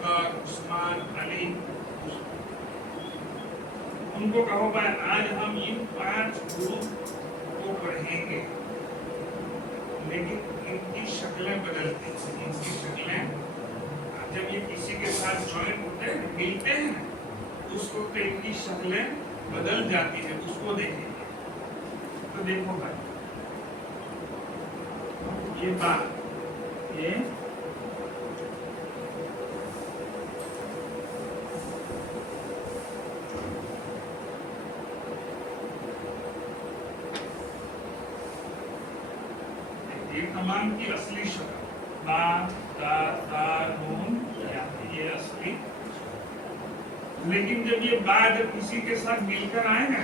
बकर, उस्मान, अली, उनको कहो भाई आज हम इन 5 ग्रुप को पढ़ेंगे, लेकिन इनकी शक्लें बदलती हैं। इनकी शक्लें जब ये किसी के साथ ज्वाइन होते हैं, मिलते हैं, उस वक्त इनकी शक्लें बदल जाती है, उसको देखेंगे। तो देखो भाई, ये बात, ये तमाम की असली शक्ल, बा, ता, ता, नून, या, ये असली। लेकिन जब ये बा जब किसी के साथ मिलकर आएगा,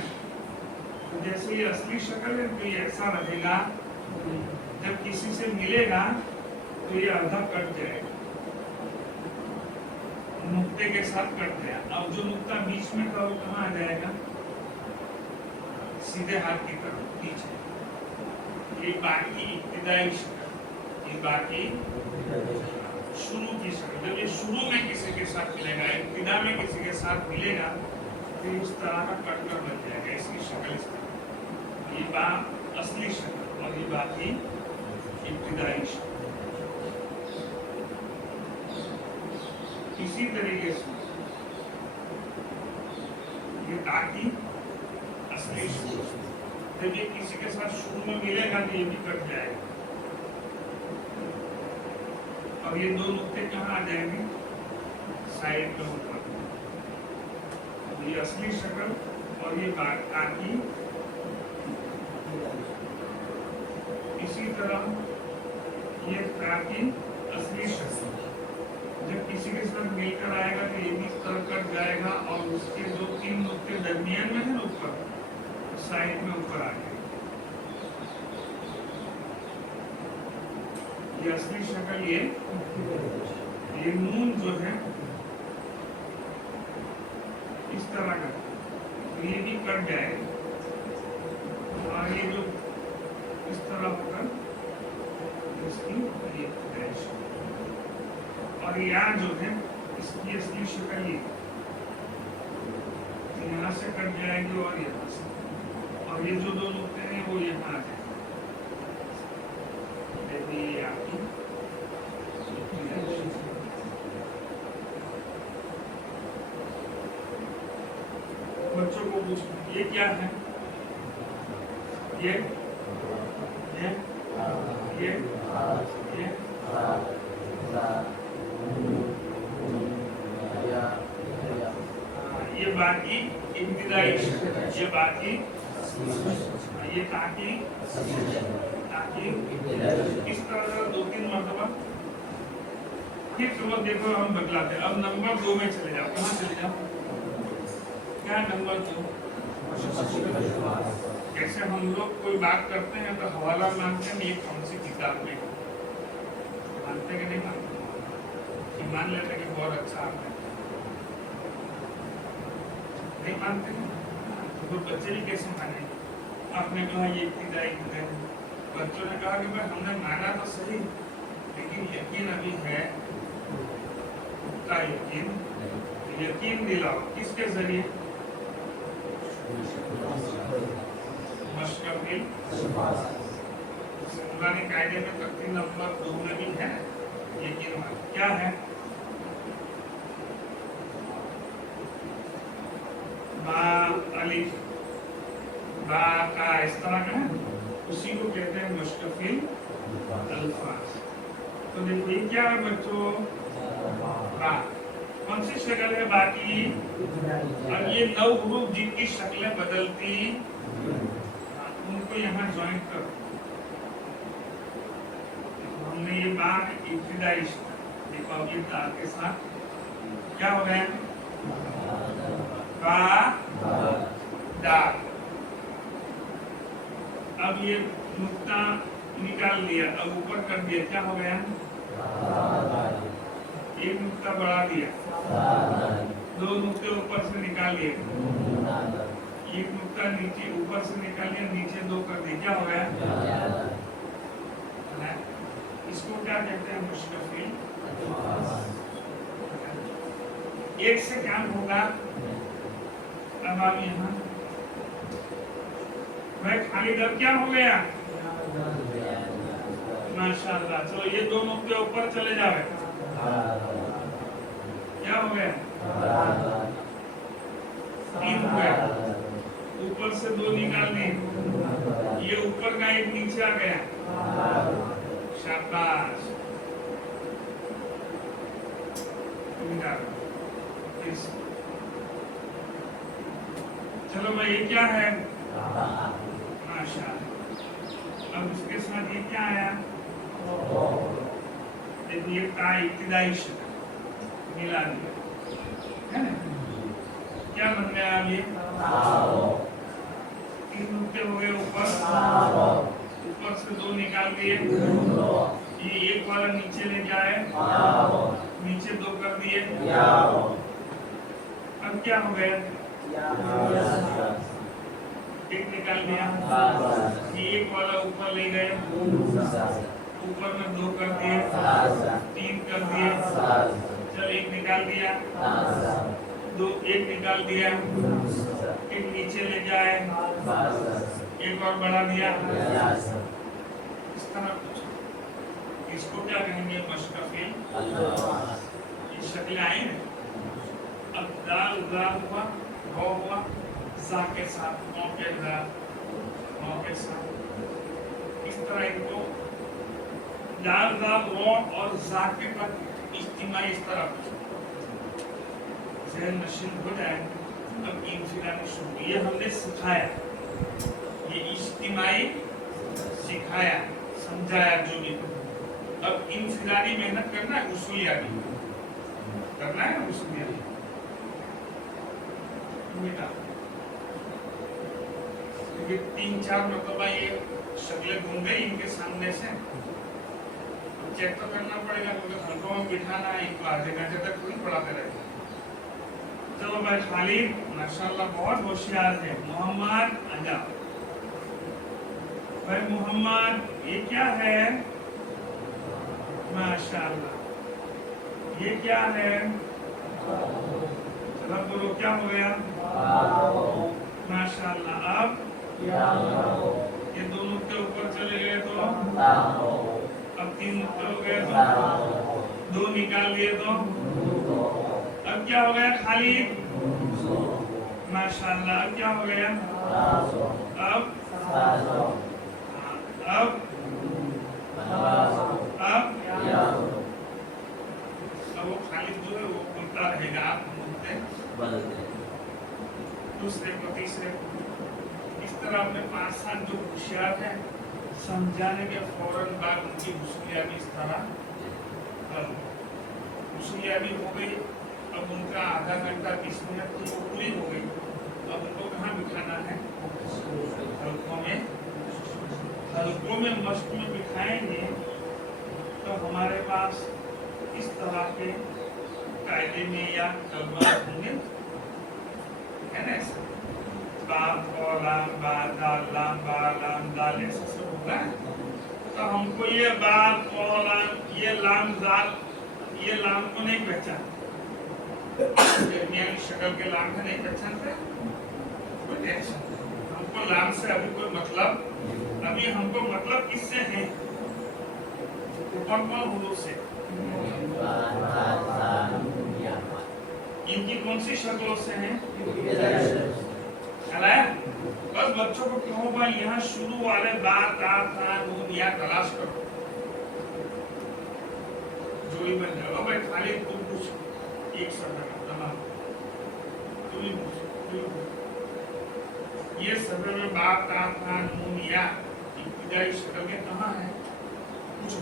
तो जैसे ये असली शक्ल है तो ये ऐसा रहेगा, जब किसी से मिलेगा तो ये आधा कट जाएगा, नुक्ते के साथ कट गया। अब जो नुक्ता बीच में था वो कहाँ आ जाएगा? सीधे हाथ की तरफ पीछे। ये बाकी इब्तिदाई शक्ल, ये बाकी शुरू की शक्ल। जब ये शुरू में किसी के साथ मिलेगा, इब्तिदा में किसी के साथ मिलेगा, तो इस तरह का कटकर बन जाएगा, इसकी शक्ल इस तरह। ये बा असली शक्ल और ये बाकी इब्तिदाई शक्ल। इसी तरीके से ये ताकि असली शक्ल, जब ये किसी के साथ शुरू में मिलेगा तो ये भी कट जाएगा, और ये दो नुक्ते कहाँ आ जाएंगे? साइड में ऊपर। ये असली शक्ल और ये ताकि। इसी तरह ये ताकि असली शक्ल जब किसी के साथ मिलकर आएगा तो ये भी इस तरह कट जाएगा, और उसके जो 3 नुक्ते दरमियान में है ना ऊपर, साइड में ऊपर आ गए। ये असली शक्ल। ये नून जो है इस तरह का, तो ये भी कट जाएगा, और ये जो इस तरह होकर इसकी ये डैश, और यहाँ जो है इसकी असली शक्ल ये यहाँ से कट जाएगी और यहाँ से, और ये जो दो नुक्ते हैं वो यहाँ आ जाएंगे। ये आपकी बच्चों को पूछना, ये क्या है? ये बाकी इब्तिदाई, ये बाकी, ये ताकि इस तरह से 2-3 मरतबा। फिर तो देखो हम बदलाते हैं। अब नंबर 2 में चले जाओ। कहाँ चले जाओ? क्या नंबर 2? जैसे हम लोग कोई बात करते हैं तो हवाला मानते हैं, ये कौन सी किताब में मानते कि नहीं मानते? मान लेते कि बहुत अच्छा आपने नहीं मानते, तो बच्चे भी कैसे माने? आपने कहा ये इब्तिदाई है, बच्चों ने कहा कि भाई हमने माना तो सही, लेकिन यकीन अभी है का यकीन दिलाओ। किसके जरिए? मशकफिल पुराने कायदे में तकरीर नंबर 2 में भी है यकीन। क्या है? बा अलिफ, बा का इस तरह का है, उसी को कहते हैं मुश्तफिल अल्फाज। तो देखिए क्या है बच्चों? बा कौन सी शक्ल है? बाकी। अब ये 9 ग्रुप जिनकी शक्लें बदलती, उनको यहाँ ज्वाइन करो। हमने ये बा इब्तिदाई देखो, अब ये ता के साथ क्या हो गया? बा दा। अब ये नुक्ता निकाल लिया, अब ऊपर कर दिया, क्या हो गया? एक नुक्ता बढ़ा दिया, 2 नुक्ते ऊपर से निकाल लिए, एक नुक्ता नीचे ऊपर से निकाल लिया, नीचे 2 कर दिए, क्या हो गया? इसको क्या कहते हैं? मुश्तफिल। एक से क्या होगा? अब आप यहाँ भाई खालिद अब क्या हो गया? माशाल्लाह। चलो ये दोनों के ऊपर चले जाओ। क्या हो गया? 3 हो गया। ऊपर से 2 निकाल दिए, ये ऊपर का एक नीचे आ गया। शाबाश। चलो भाई ये क्या है? माशाल्लाह। अब उसके साथ ये क्या आया? देखिए का इब्तिदाई शक्ल मिला दिया है ना? क्या बन गया अब ये? 3 नुक्ते हो गए ऊपर, ऊपर से 2 निकाल दिए, ये एक वाला नीचे ले जाए, नीचे 2 कर दिए। अब क्या हो गया? एक निकाल दिया, ये एक वाला ऊपर ले गए, ऊपर में 2 कर दिए, 3 कर दिए। चल एक निकाल दिया, 2 एक निकाल दिया, एक नीचे ले जाए, एक और बढ़ा दिया। इस तरह कुछ। इसको क्या कहेंगे? मशकफिल। ये शक्लें आई ना। अब दाल दाल हुआ, गौ हुआ, सा के साथ, नौ के दाल, नौ के साथ। इस तरह इनको दाल दाल रौ और जा के पर इज्तिमाई इस तरह ज़हन नशीन हो जाए। अब इंफिरादी शुरू, ये हमने सिखाया, ये इज्तिमाई सिखाया, समझाया जो भी। अब इंफिरादी मेहनत करना है, उसूलिया भी करना है ना, उसूलिया भी। क्योंकि 3-4 मरतबा ये शक्लें घूम गई इनके सामने से, चेक तो करना पड़ेगा, क्योंकि हल्कों में बिठाना है इनको, आधे घंटे तक थोड़ी पढ़ाते रहेंगे। चलो भाई खालिद माशाल्लाह बहुत होशियार है। मोहम्मद आ जाओ भाई। मोहम्मद ये क्या है? माशाल्लाह। ये क्या है? चलो बोलो क्या हो गया? माशाल्लाह। अब ये 2 नुक्ते ऊपर चले गए तो, अब 3 नुक्ते हो गए तो, 2 निकाल दिए तो, अब क्या हो गया? खालिद माशाल्लाह। अब क्या हो गया? अब वो खालिद जो है वो बोलता रहेगा, आप बोलते दूसरे को तीसरे को। इस तरह अपने 5-7 जो होशियार है, समझाने के फौरन बाद उनकी हुस्निया भी इस तरह हुस्निया भी हो गई। अब उनका आधा घंटा 20 मिनट तो पूरी हो गई। अब उनको कहाँ बिठाना है? हल्कों में। हल्कों में मश्क में बिठाएंगे तो हमारे पास इस तरह के कायदे में या कलमात होंगे, है ना? ऐसा बाप और लाम बा दाल लाम बा लाम दाल ऐसा सब होगा। तो हमको ये बाप और लाम, ये लाम दाल, ये लाम को नहीं पहचान, शक्ल के लाम का नहीं पहचानते, कोई टेंशन। हमको लाम से अभी कोई मतलब, अभी हमको मतलब किससे है? ऊपर कौन हुरूफ से? इनकी कौन सी शक्लों से हैं? बस बच्चों को कहो भाई यहाँ शुरू वाले बात ता था नून या तलाश करो, जो ही बन जाओ। भाई खाली तुम पूछ एक समय तमाम तुम ही पूछ। ये समय में बात ता था नून या इब्तिदाई शक्ल में कहाँ है? पूछो,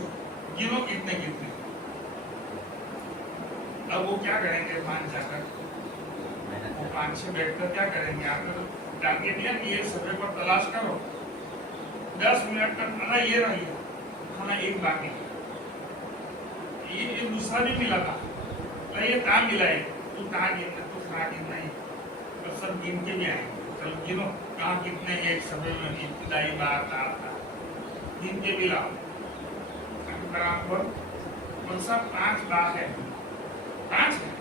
गिनो कितने कितने। अब वो क्या करेंगे? 5 जाकर वो 5-6 बैठकर क्या करेंगे? आपने डालिए दिया कि ये सफे पर तलाश करो, 10 मिनट तक खाना ये रही है, खाना एक बाकी, ये दूसरा भी मिला था, ये काम मिला है, तू कहाँ गिनना, तू कहाँ गिनना है, तो सब गिन के भी आए। चलो गिनो कहाँ कितने एक सफे में इब्तिदाई बात आता, गिन के भी लाओ। कौन सा 5 बात है? 5 है।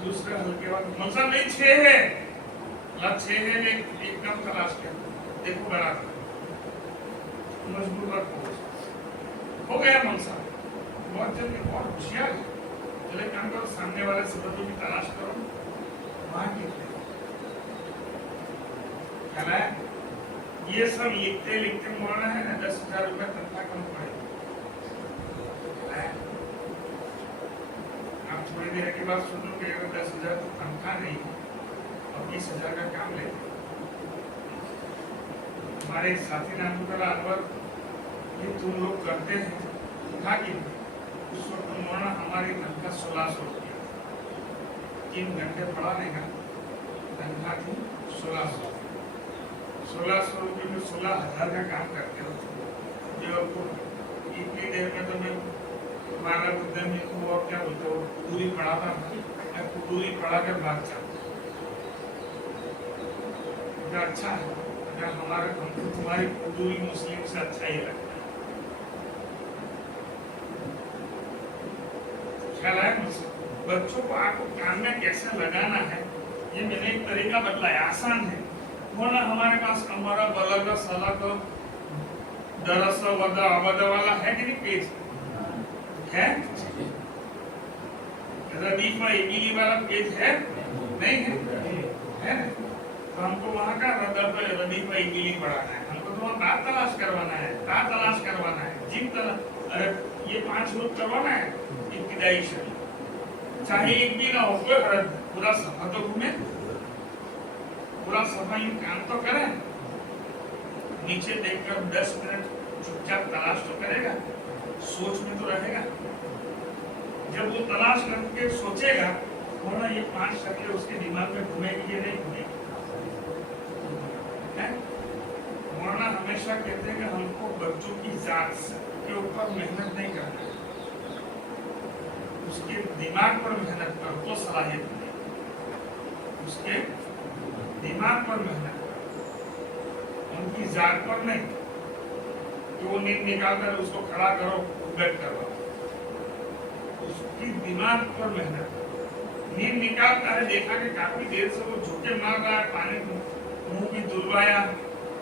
दूसरे हल्के वाला मौसा नहीं 6 है, ला 6 है, एकदम तलाश कर देखो बराबर मजबूत रखो, हो गया मौसा। बहुत जल्दी, बहुत होशियार है। चले काम करो, सामने वाले सबूतों की तलाश करो, वहां कितने है। ये सब लिखते लिखते मोड़ना है ना, 10,000 रुपए तनख्वाह कम पड़ेगी। आप थोड़ी देर के बाद सुनोगे 10,000 तो तनख्वाह नहीं और 20,000 का काम लेते। हमारे साथी नाम का अनवर, ये तुम लोग करते हैं था कि उस वक्त मोड़ना हमारी तनख्वाह 1,600 रुपया, 3 घंटे पढ़ाने का तनख्वाह थी 1,600। 1,600 रुपये में 16,000 का काम करते हो जो आपको इतनी देर में तो मैं हमारा उद्यमी को और क्या बोलते हो पूरी पढ़ाता था, पूरी पढ़ा कर भाग जाता। अच्छा है, अगर हमारे हमको तुम्हारी पूरी मुस्लिम से अच्छा ही लगता है। ख्याल है बच्चों को आपको काम में कैसे लगाना है, ये मैंने एक तरीका बतलाया, आसान है। वरना हमारे पास हमारा बलग सलग दरस वद अवद वाला है कि नहीं पेज है, रदीफ इबीली वाला पेज है नहीं है ना? तो हमको वहाँ का रदीफ इबीली पढ़ाना है, हमको तो वहाँ ता तलाश करवाना है, जिम तलाश, अरे ये 5 लोग करवाना है इब्तिदाई शरीफ, चाहे एक भी ना हो कोई हरज, पूरा सफा तो घूमे, पूरा सफाई काम तो करें, नीचे देखकर 10 मिनट चुपचाप तलाश तो करेगा, सोच में तो रहेगा। जब वो तलाश करके सोचेगा वरना ये 5 शक्लें उसके दिमाग में घूमेगी, ये नहीं घूमेगी। वरना हमेशा कहते हैं कि हमको बच्चों की जात के ऊपर मेहनत नहीं करना, उसके दिमाग पर मेहनत करो तो सलाहियत मिलेगी, उसके दिमाग पर मेहनत करो, उनकी जात पर नहीं कि वो नींद निकालकर उसको खड़ा करो बेड करवाओ, उसकी दिमाग पर मेहनत करो। नींद निकालता है, देखा कि काफी देर से वो झूठे मार रहा है, पानी मुंह भी धुलवाया,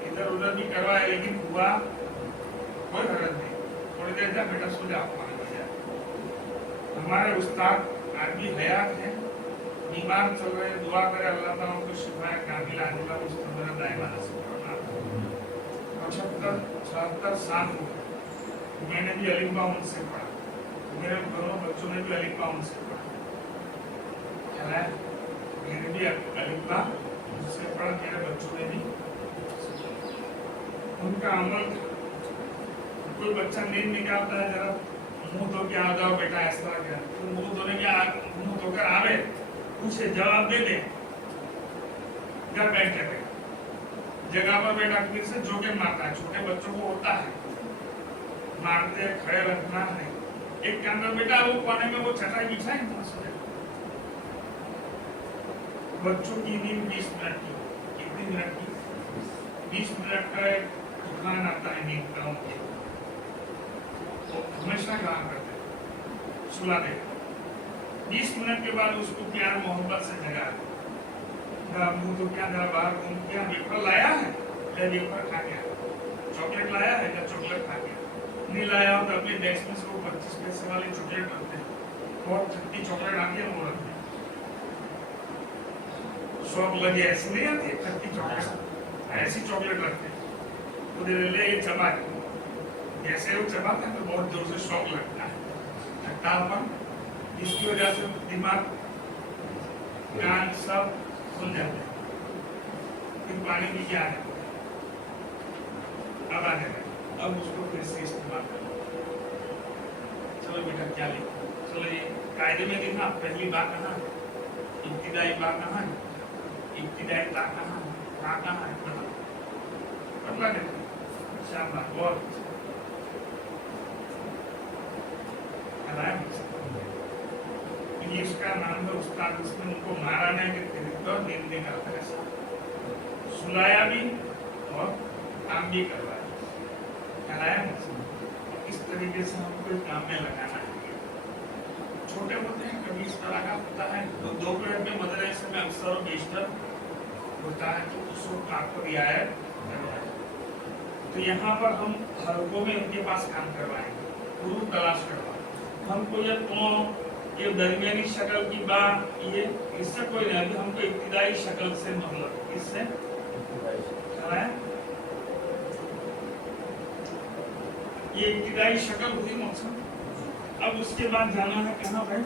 इधर उधर भी करवाया, लेकिन हुआ कोई हरज नहीं, थोड़ी देर जा बेटा सो जाओ, पानी बज जाए। हमारे उस्ताद आज भी हयात है, बीमार चल रहे, दुआ करे अल्लाह ताला उनको शिफा कामिल आजिला मुस्तमर दायमा नसीब फरमा। 75 साल हो गए, मैंने भी अलिफ बा उनसे पढ़ा, मेरे दोनों बच्चों ने भी अलिफ बा उनसे पढ़ा, मैंने भी अलिफ बा उनसे पढ़ा, मेरे बच्चों ने भी उनका अमल। कोई बच्चा नींद निकालता है, जरा मुंह धो के आ जाओ बेटा, ऐसा क्या तो मुंह धोने के मुंह धोकर आवे, पूछे जवाब दे दे, घर बैठ के जगह पर बैठा फिर से जोके मारता है, छोटे बच्चों को होता है, मारते खड़े रखना नहीं, एक के अंदर बेटा वो कोने में वो चटाई बिछाए ना सो जाए। बच्चों की नींद 20 मिनट की, कितनी मिनट की? 20 मिनट का एक तूफान आता है नींद का, हमेशा काम करते सुला दे, 20 मिनट के बाद उसको प्यार मोहब्बत से जगा, मुंह तो क्या जरा बाहर घूम क्या वेफर लाया है, वेफर खा गया, चॉकलेट लाया है क्या, चॉकलेट खा गया, नहीं लाया हो तो अपने डेस्क में से वो 25 पैसे वाली चॉकलेट रखते हैं, और 30 चॉकलेट आती है वो रखते हैं, शौक लगे ऐसी नहीं आती है 30 चॉकलेट, ऐसी चॉकलेट रखते हैं, तो ले ये चबा, जैसे वो चबाते हैं तो बहुत जोर से शौक लगता है, खट्टापन, इसकी वजह से दिमाग कान सब खुल जाते हैं, फिर पानी भी क्या है अब आने लगे, अब उसको फिर से इस्तेमाल करो। चलो बेटा क्या लिखो, चलो ये कायदे में लिखा, पहली बात कहाँ है, इब्तिदाई बात कहाँ है, इब्तिदाई ता कहाँ है, ता कहाँ है, पता नहीं, शाबाश बहुत इसका नाम है उस्ताद, उसने उनको मारा नहीं कि नींद निकालता है, सुलाया भी और काम भी करवाया, कराया इस तरीके से हमको काम में लगाना है। छोटे होते हैं कभी इस तरह का होता है तो 2 मिनट उस वक्त आपको रियायत करना है। तो यहाँ पर हम हलकों में उनके पास काम करवाएंगे, हुरूफ तलाश करवाएंगे। हमको ये तो ये दरमियानी शक्ल की बात ये इससे कोई नहीं, अभी हमको इब्तिदाई शक्ल से मतलब इससे ये इब्तिदाई शक्ल हुई मौसम। अब उसके बाद जाना है कहाँ भाई,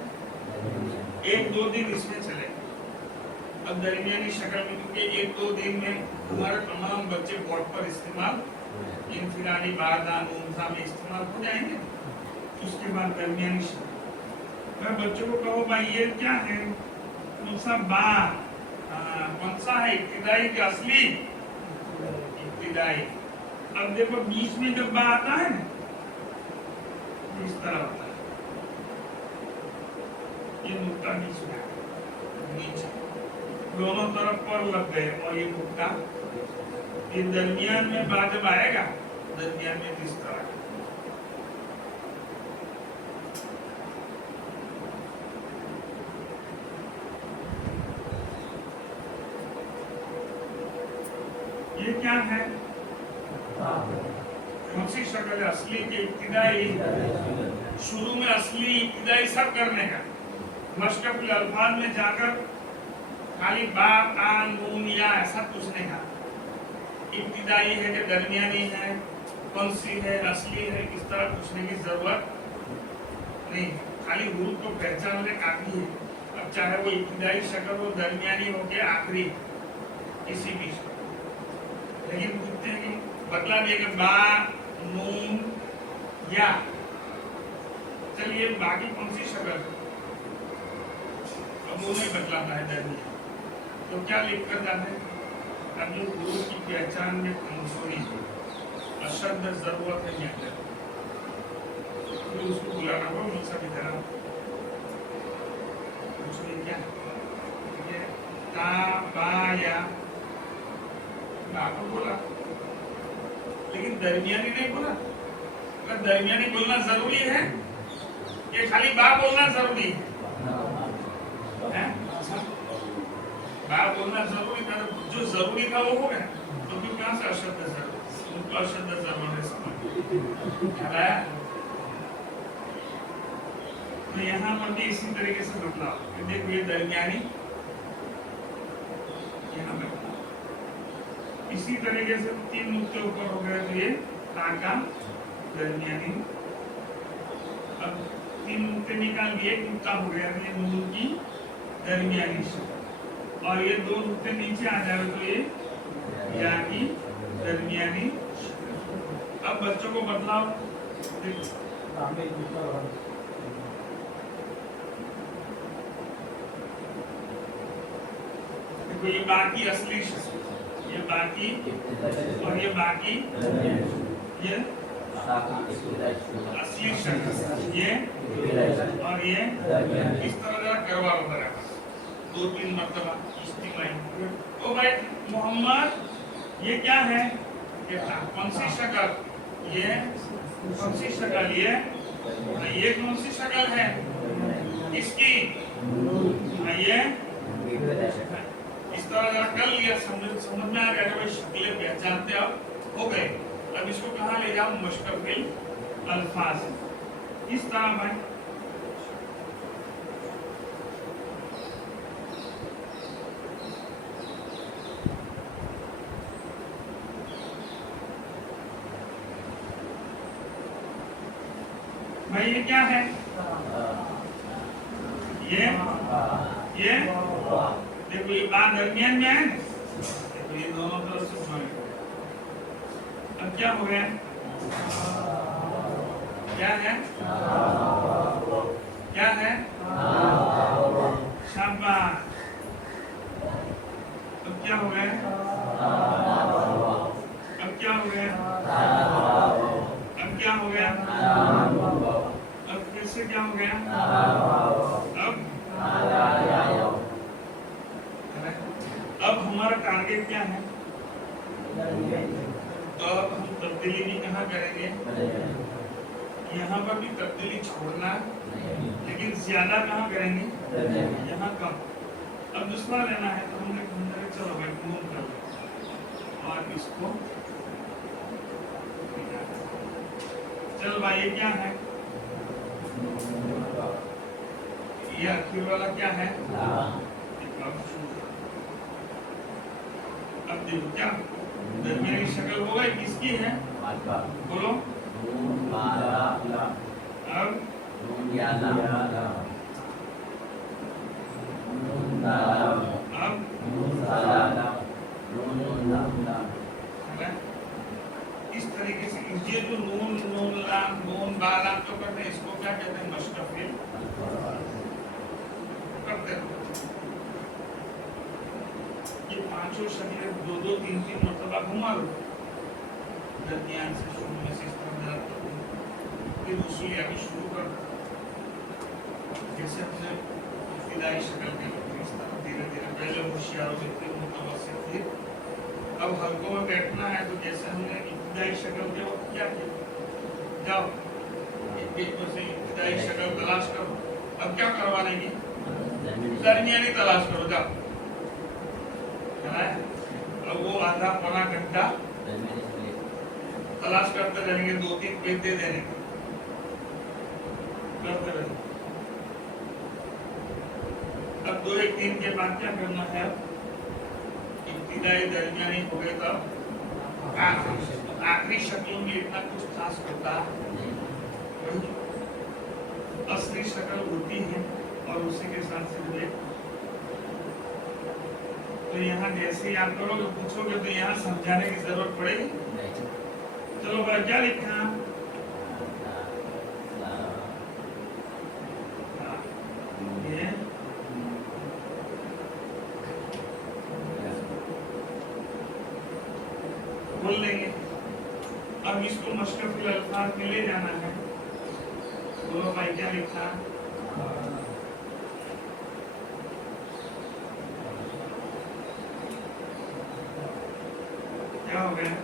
1-2 दिन इसमें चले। अब दरमियानी शक्ल में क्योंकि 1-2 दिन में हमारे तमाम बच्चे बोर्ड पर इस्तेमाल इनफिरादी बारदा नूनसा में इस्तेमाल हो जाएंगे। उसके बाद दरमियानी शक्ल मैं बच्चों को कहो भाई ये क्या है नुस्खा बा कौन सा है, इब्तिदाई का असली इब्तिदाई। अब देखो बीच में जब बा आता है ना इस तरह होता है, ये नुक्ता बीच में नीचे दोनों तरफ पर लग गए और ये नुक्ता ये दरमियान में बा जब आएगा दरमियान में इस तरह ये क्या है, कौन सी शक्ल है असली के इब्तिदाई। शुरू में असली इब्तिदाई सब करने का, मशकफिल अल्फाज में जाकर खाली बा ता नून या ऐसा पूछने का। इब्तिदाई है कि दरमियानी है, कौन सी है असली है, इस तरह पूछने की जरूरत नहीं, खाली हुरूफ को पहचानने काफी है। अब चाहे वो इब्तिदाई शक्ल हो, दरमियानी हो के आखिरी किसी भी, लेकिन पूछते हैं कि बदला देगा बा नून या। चलिए बाकी कौन सी शक्ल अब वो नहीं बदलाता है दरमियान, तो क्या लिख कर जाते हैं, अब जो हुरूफ की पहचान में कमजोरी अशद जरूरत है यहाँ तो उसको बुलाना होगा मुझसे भी तरह उसमें क्या है ता बा या को बोला, लेकिन दरमियानी नहीं बोला। अगर दरमियानी बोलना जरूरी है, ये खाली बा बोलना जरूरी है? बा बोलना जरूरी था, जो जरूरी था वो हो गया, तो फिर कहाँ से अशद जरूरत, उनको अशद जरूरत है समझ। तो यहाँ पर भी इसी तरीके से बदलाव, देखो ये दरमियानी यहाँ पे इसी तरीके से 3 नुक्ते ऊपर हो गए, तो ये ताका दरमियानी। अब 3 नुक्ते निकाल दिए, 1 नुक्ता हो गया, ये नून की दरमियानी शक्ल, और ये 2 नुक्ते नीचे आ जाए तो ये या की दरमियानी। अब बच्चों को बदलाव देखो, ये बाकी असली शक्ल, ये बाकी और ये बाकी ये असली शक्ल, ये और ये इस तरह जरा करवा लो बराबर 2-3 मरतबा इस्तेमाल। ओ भाई मोहम्मद ये क्या है, ये कौन सी शक्ल, ये कौन सी शक्ल, ये कौन सी शक्ल है इसकी, ये इस तरह जरा कर लिया, समझ में आ गया कि भाई शक्लें पहचानते अब हो गए। अब इसको कहाँ ले जाओ, मुश्तकिल अल्फाज इस तरह भाई। भाई ये क्या है, ये देखो ये बात दरमियान में है, देखो ये दोनों तरफ से जुड़े। अब क्या हो गया, क्या है, क्या है, शाबाश। अब क्या हो गया, अब क्या हो गया, अब क्या हो गया, अब फिर से क्या हो गया, अब हमारा टारगेट क्या है, तो अब हम तब्दीली भी कहाँ करेंगे, यहाँ पर भी तब्दीली छोड़ना, लेकिन ज्यादा कहाँ करेंगे, यहाँ कम। अब दूसरा लेना है तो हमने चलो भाई नून कर और इसको चल भाई ये क्या है, ये आखिर वाला क्या है, अब देखो क्या दरमियानी शक्ल होगा, किसकी है, बोलो अब इस तरीके से ये जो नून नून लाम नून बालाम तो करते हैं, इसको क्या कहते हैं, मशकफिल करते हैं। ये पांचों शक्लें दो दो तीन तीन मरतबा घुमा लो दरमियान से शुरू में से इस तरह फिर उसूल अभी शुरू कर, जैसे हमने इब्तिदाई शक्ल के इस तरह धीरे धीरे पहले होशियारों में फिर मुतवस्सित, फिर अब हल्कों में बैठना है तो जैसे हमने इब्तिदाई शक्ल के वक्त क्या किया, जाओ एक से इब्तिदाई शक्ल तलाश करो, अब क्या करवा लेंगे, दरमियानी तलाश करो, जाओ है। अब वो आधा पौना घंटा तलाश करते रहेंगे, दो तीन पेज दे देने करते रहेंगे। अब दो एक दिन के बाद क्या करना है, इब्तिदाई दरमियानी हो गए तब आखिरी शक्लों में इतना कुछ खास होता असली शक्ल होती है और उसी के साथ सिर्फ तो यहाँ जैसे ही आप करोगे पूछोगे तो यहाँ समझाने की जरूरत पड़ेगी। चलो भाई क्या लिखा, ये बोल लेंगे। अब इसको मशकफिल अल्फाज में ले जाना है, बोलो भाई क्या लिखा, क्या हो गया,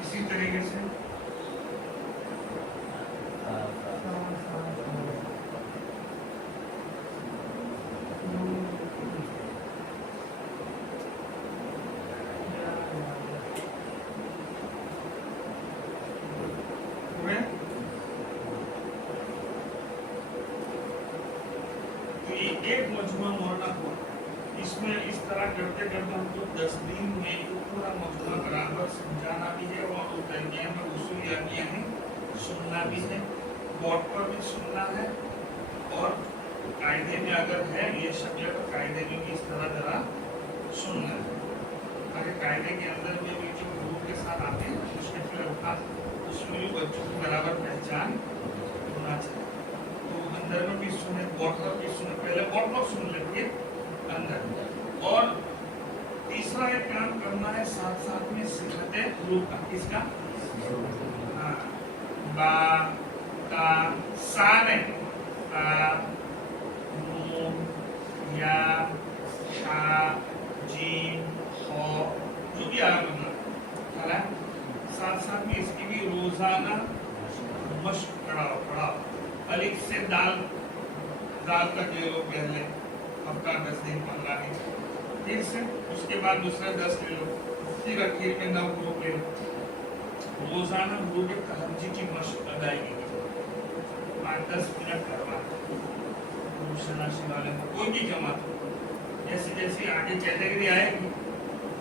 इसी तरीके से एक मजमुआ मोड़ना हुआ, इसमें इस तरह करते करते हमको 10 दिन में पूरा मजमुआ बराबर समझाना भी है और दरमियान में उसूल यानियां हैं सुनना भी है, बोर्ड पर भी सुनना है और कायदे में अगर है ये शक्ल तो कायदे में भी इस तरह जरा सुनना है, अगर कायदे के अंदर में भी जो ग्रुप के साथ आते हैं उसमें भी बच्चों की बराबर पहचान होना चाहिए। अंदर में भी सुने, बोर्ड पर भी सुने, पहले बोर्ड पर सुन लेंगे अंदर। और तीसरा एक काम करना है साथ साथ में सिखाते ग्रुप का, किसका, हाँ, बा ता सा ने नून या शा जीम खो जो भी आया मतलब है, साथ साथ में इसकी भी रोजाना मशक पढ़ाओ। अलिफ से दाल, दाल तक ले लो पहले हफ्ता 10 दिन 15 दिन, फिर से उसके बाद दूसरा 10 ले लो, फिर आखिर में 9 ग्रुप ले लो। रोजाना ग्रुप तहज्जुद की मशक अदायगी 5-10 मिनट करवा शनासी वाले को, कोई भी जमात हो, जैसे जैसे आगे कैटेगरी आएगी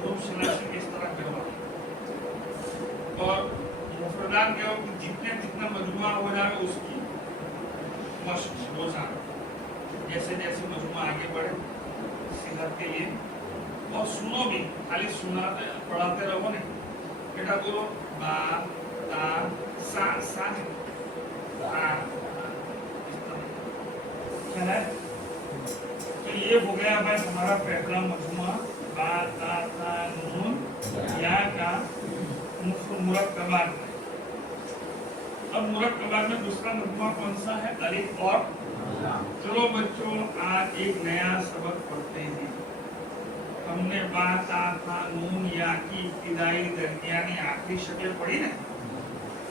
ग्रुप शनासी किस तरह करवा, और मुफरदात के वक्त जितना मजमुआ हो जाए उसकी मशक रोजाना, जैसे जैसे मजमुआ आगे बढ़े सेहत के लिए। और सुनो भी, खाली सुनाते पढ़ाते रहो नहीं, बेटा बोलो बा ता सा सा है। तो ये हो गया भाई हमारा पहला मजमुआ बा ता ता नून या का मुरक्कबात। अब मुरक्कबात में दूसरा मजमुआ कौन सा है, अलिफ और। चलो बच्चों आज एक नया सबक पढ़ते हैं। हमने बा ता था नून या की इब्तिदाई दरमियानी आखिरी शक्ल पढ़ी ना,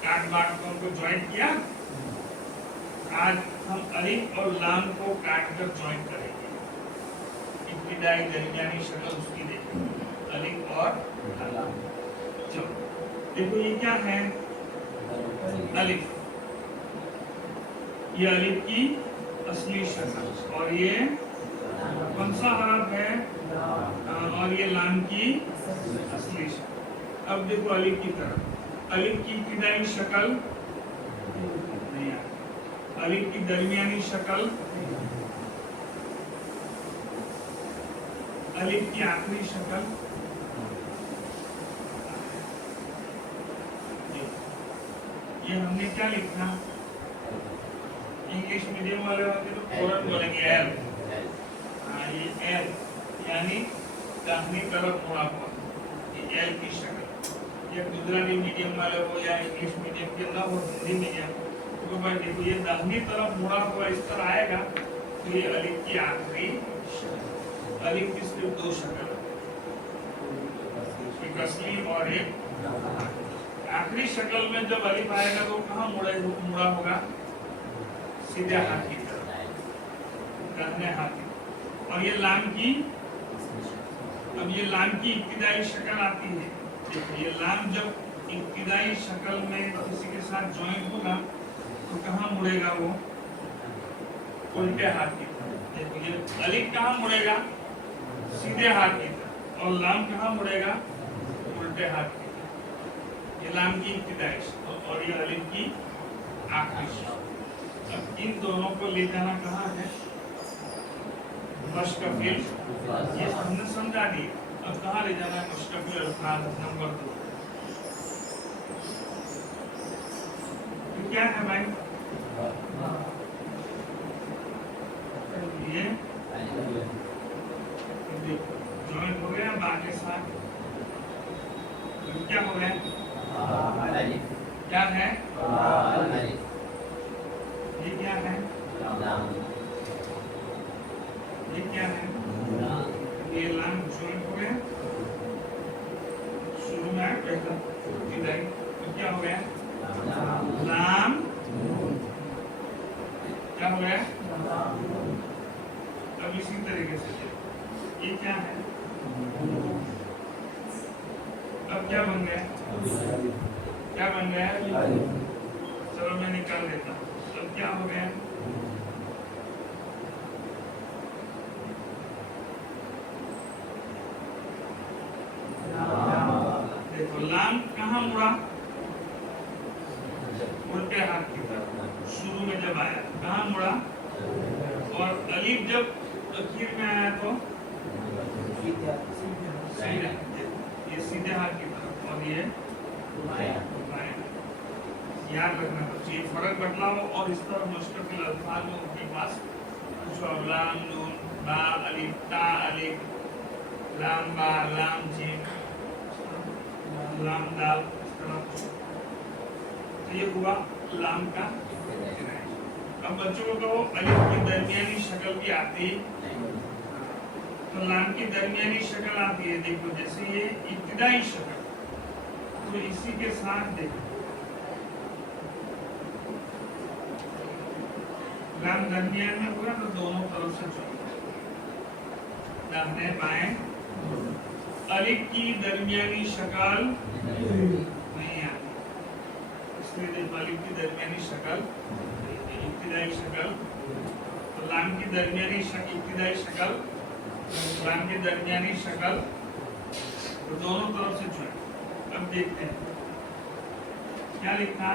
काट बाट को हमको ज्वाइन किया। आज हम अलिफ और लाम को काट कर ज्वाइन करेंगे, इब्तिदाई दरमियानी शक्ल उसकी देखेंगे, अलिफ और लाम। चलो देखो ये क्या है, अलिफ, ये अलिफ की असली शक्ल, और ये कौन सा हरफ है, और ये लाम की असली शक्ल। अब देखो अलिफ की तरफ, अलिफ की इब्तिदाई शक्ल नहीं है, अलिफ की दरमियानी शक्ल, अलिफ की आखिरी शक्ल, ये हमने क्या लिखना, इंग्लिश मीडियम वाले होते तो फौरन बोलेंगे एल, ये एल यानी दाहिनी तरफ मुड़ा हुआ, ये एल की शक्ल। ये गुजराती मीडियम वाले हो या इंग्लिश मीडियम के ना हो, हिंदी मीडियम, तो भाई देखो ये दाहिनी तरफ मुड़ा हुआ इस तरह आएगा, तो ये अलिफ की आखिरी शक्ल। अलिफ की सिर्फ दो शक्ल, एक असली और एक आखिरी शक्ल में जब अलिफ आएगा तो कहाँ मुड़ा होगा, सीधे हाथ की तरफ, दाहिने हाथ की। और ये लाम की, अब ये लाम की इब्तिदाई शक्ल आती है, देखो ये लाम जब इब्तिदाई शक्ल में किसी के साथ ज्वाइन होगा तो कहाँ मुड़ेगा वो, उल्टे हाथ की तरफ। देखो ये अलिफ कहाँ मुड़ेगा, सीधे हाथ की तरफ, और लाम कहाँ मुड़ेगा, उल्टे हाथ की तरफ। ये लाम की इब्तिदाई शक्ल और ये अलिफ की आखिरी शक्ल। अब इन दोनों को ले जाना कहाँ है, मुश्तकिल, ये हमने समझा दिया। अब कहाँ ले जाना है मुश्तकिल अल्फाज नंबर 2, तो क्या है भाई, ये देखो ज्वाइन हो गया बा के साथ, तो क्या हो गया, क्या है, ये क्या है, ये क्या है, ये लाम ज्वाइन हो गया, शुरू में पहला इब्तिदाई, तो क्या हो गया, लाम, क्या हो गया, अब इसी तरीके से ये क्या है, अब क्या बन गया, क्या बन गया, चलो मैं निकाल देता हूँ, अब क्या हो गया, देखो लाम कहाँ मुड़ा, उल्टे हाथ की तरफ, शुरू में जब आया कहाँ मुड़ा, और अलीफ जब आखिर में आया तो ये सीधे हाथ की तरफ, और ये याद रखना बच्चे, ये फर्क बदलाव और इस तरह मुश्तकिल अल्फाज में उनके पास जो लाम नून बा अलिफ ता अलिफ, लाम बा लाम जीम लाम दाल, इस तरह। तो ये हुआ लाम का। अब बच्चों को कहो अलिफ की दरमियानी शक्ल भी आती है, तो लाम की दरमियानी शक्ल आती है, देखो जैसे ये इब्तिदाई शक्ल, तो इसी के साथ देखो लाम दरमियान में हुआ तो दोनों तरफ से चलो, दाहिने बाएं, अलिफ की दरमियानी शक्ल नहीं आती, इसलिए देखो अलिफ की दरमियानी शक्ल इब्तिदाई शक्ल, तो लाम की दरमियानी शक्ल इब्तिदाई शक्ल, लाम की दरमियानी शक्ल, तो दोनों तरफ से चुने। अब देखते हैं क्या लिखा,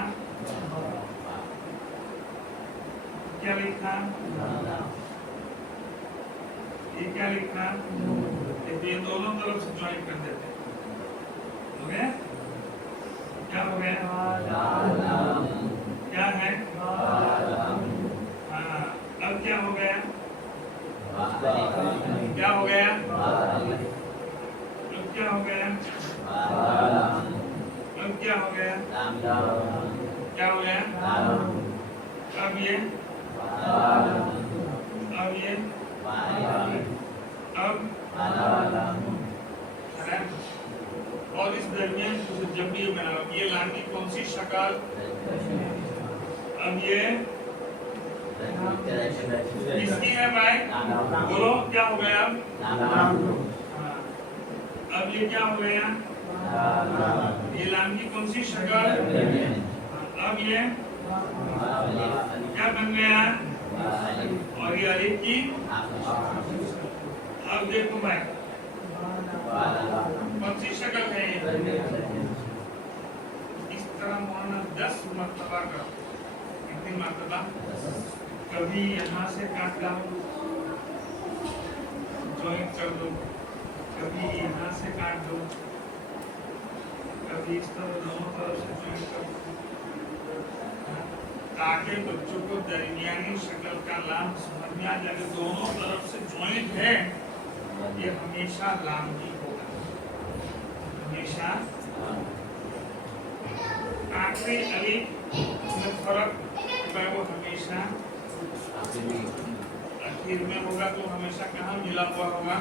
क्या लिखा, ये क्या लिखा, ये दोनों तरफ से ज्वाइन कर देते हैं, हो गया, क्या हो गया, क्या है, हाँ, अब क्या हो गया, क्या हो गया, अब क्या हो गया, अब क्या हो गया, क्या हो गया, अब ये, अब ये, अब ये बना, ये लाम की कौन सी शक्ल? अब ये किसकी है भाई? बोलो क्या हो गया अब? हाँ। अब ये क्या हो गया? ये लाम की कौन सी शक्ल? अब ये क्या बन गया? और ये अलिफ की। अब देखो भाई कौन सी शक्ल है ये? इस तरह मोहना 10 मरतबा करो। कितनी मरतबा? कभी यहाँ से काट डालो, जॉइंट कर दो, कभी यहाँ से काट दो, कभी इस तरह दोनों तरफ से जॉइंट कर दो, ताकि बच्चों को दरमियानी शक्ल का लाम समझ में आ जाए। दोनों तरफ से जॉइंट है, ये हमेशा लाम ही होगा, हमेशा। आखिरी अलिफ में फर्क है, वो हमेशा आखिर में होगा, तो हमेशा कहाँ मिला हुआ होगा?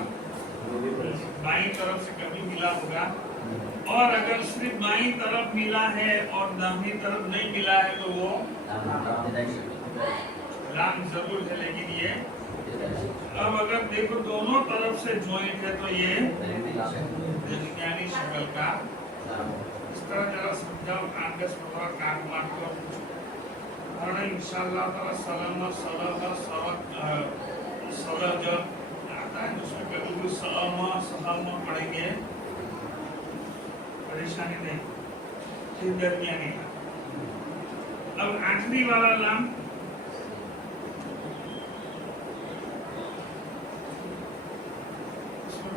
बाईं तरफ से कभी मिला होगा। और अगर सिर्फ बाईं तरफ मिला है और दाहिनी तरफ नहीं मिला है तो वो लाम जरूर है, लेकिन ये अब अगर देखो दोनों तरफ से जॉइंट है तो ये दरमियानी शक्ल का। इस तरह जरा समझाओ, कागज पर थोड़ा काट मार करो और इंशाअल्लाह ताला सलाम सलज आता है, उसमें कभी सलाम पढ़ेंगे, परेशानी नहीं। फिर दरमियानी का। अब आखिरी वाला लाम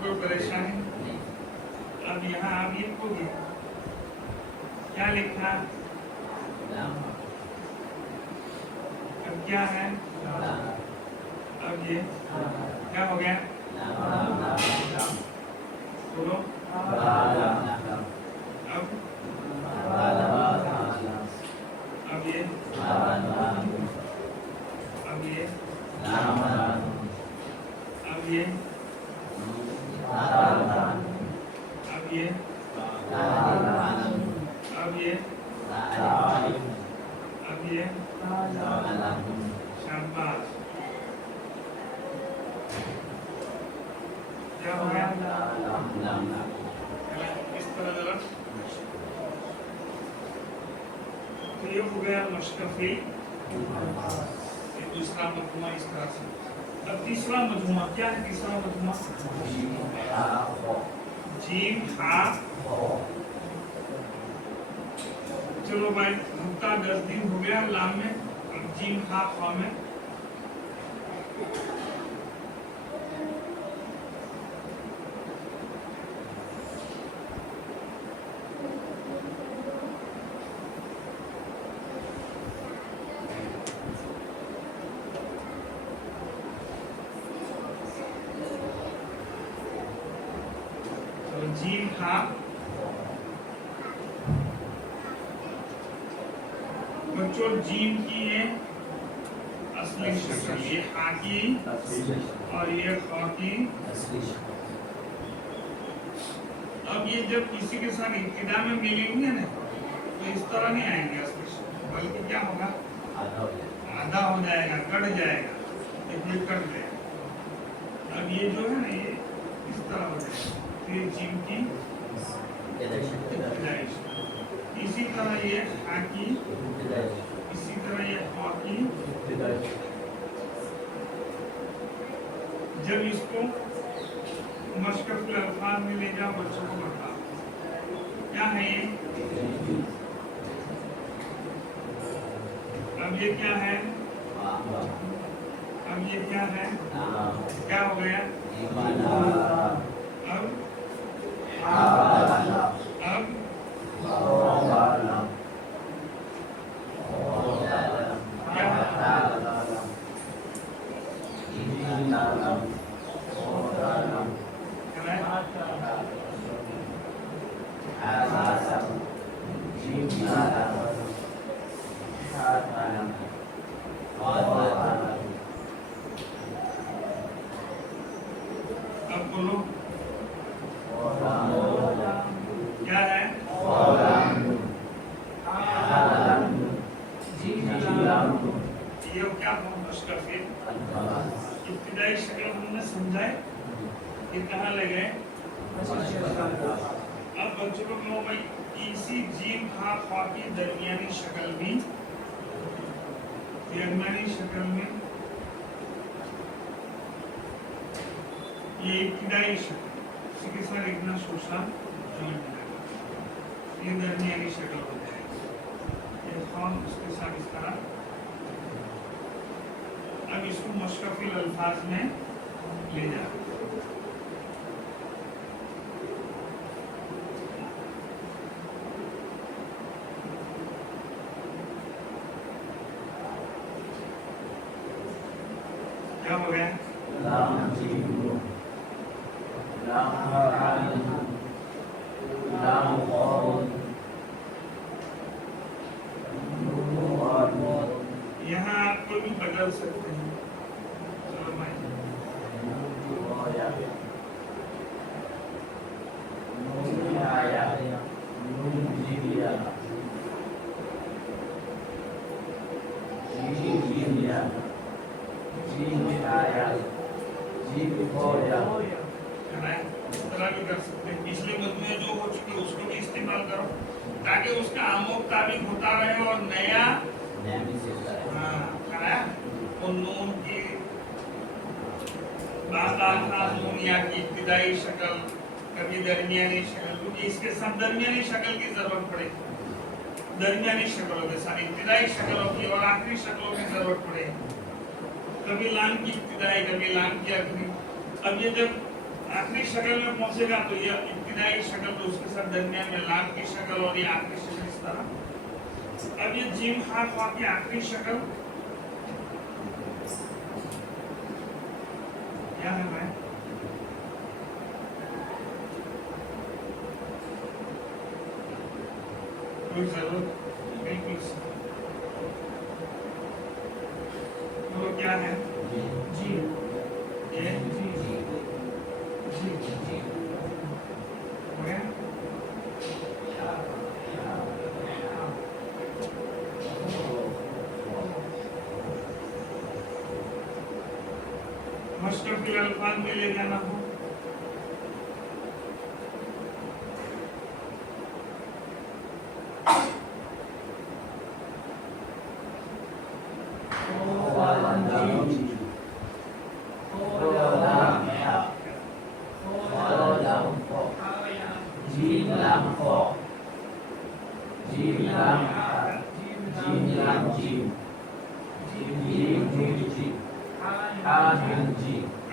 कोई परेशानी। अब यहाँ आप लिखोगे क्या लिखा? अब क्या है? अब ये क्या हो गया? बोलो। अब ये अब ये अब ये अब ये अब ये अब ये शाबाश। क्या हो गया? इस तरह जरा, तो ये हो गया मशकफी, दूसरा मजमुआ इस तरह से। अब तीसरा मजमुआ क्या है? तीसरा मजमुआ जीम हा। चलो भाई, हफ्ता 10 दिन हो गया लाम में, जीम हा खा में। जीम हा बच्चों, जीम की है असली शक्ल, ये हा की और ये खा की। अब ये जब किसी के साथ इब्तिदा में मिलेंगे ना, तो इस तरह नहीं आएंगे असली शक्ल, बल्कि क्या होगा? आधा हो जाएगा, कट जाएगा, ये कट जाएगा। अब ये जो है ना, ये इस तरह हो जाएगा। फिर जीम की इसी तरह ये हा की, इसी तरह ये हा की। जब इसको मशकफुल अल्फाज में ले जाओ, बच्चों को बताओ क्या है ये। अब ये क्या है? अब ये क्या है? क्या हो गया? अब बोलो क्या है? समझाए? ये कहाँ ले गए? अब बच्चों को कहो भाई इसी जीम हा खा की दरमियानी शक्ल भी, दरमियानी शक्ल में ये इब्तिदाई शक्ल, इसी के साथ इतना शोषा जॉइंट ये दरमियानी शक्ल हो जाएगी। ये खान उसके साथ इस तरह। अब इसको मुश्किल अल्फाज में ले जाओ। क्या हो गया? यहाँ आप कोई भी बदल सकते हैं। चलो भाई इस तरह भी कर सकते हैं। पिछले मजमूए जो हो चुकी है उसको भी इस्तेमाल करो ताकि उसका आमोक ताबीक होता रहे और नया नून की नूनिया की इब्तिदाई शक्ल, कभी दरमियानी शक्ल, क्योंकि इसके सब दरमियानी शक्ल की जरूरत पड़ेगी। दरमियानी शक्लों के साथ इब्तिदाई शक्लों की और आखिरी शक्लों की जरूरत पड़ेगी। कभी लाम की इब्तिदाई, कभी लाम की आखिरी। अब ये जब आखिरी शक्ल में पहुंचेगा तो ये इब्तिदाई शक्ल, तो उसके साथ दरमियान में लाम की शक्ल और ये आखिरी शक्ल इस तरह। अब ये जीम हा खा की आखिरी शक्ल क्या है भाई? कोई जरूरत बिल्कुल। तो क्या है? जी ये जी जी जी हो गया। मुश्किल अल्फाज में ले जाना हो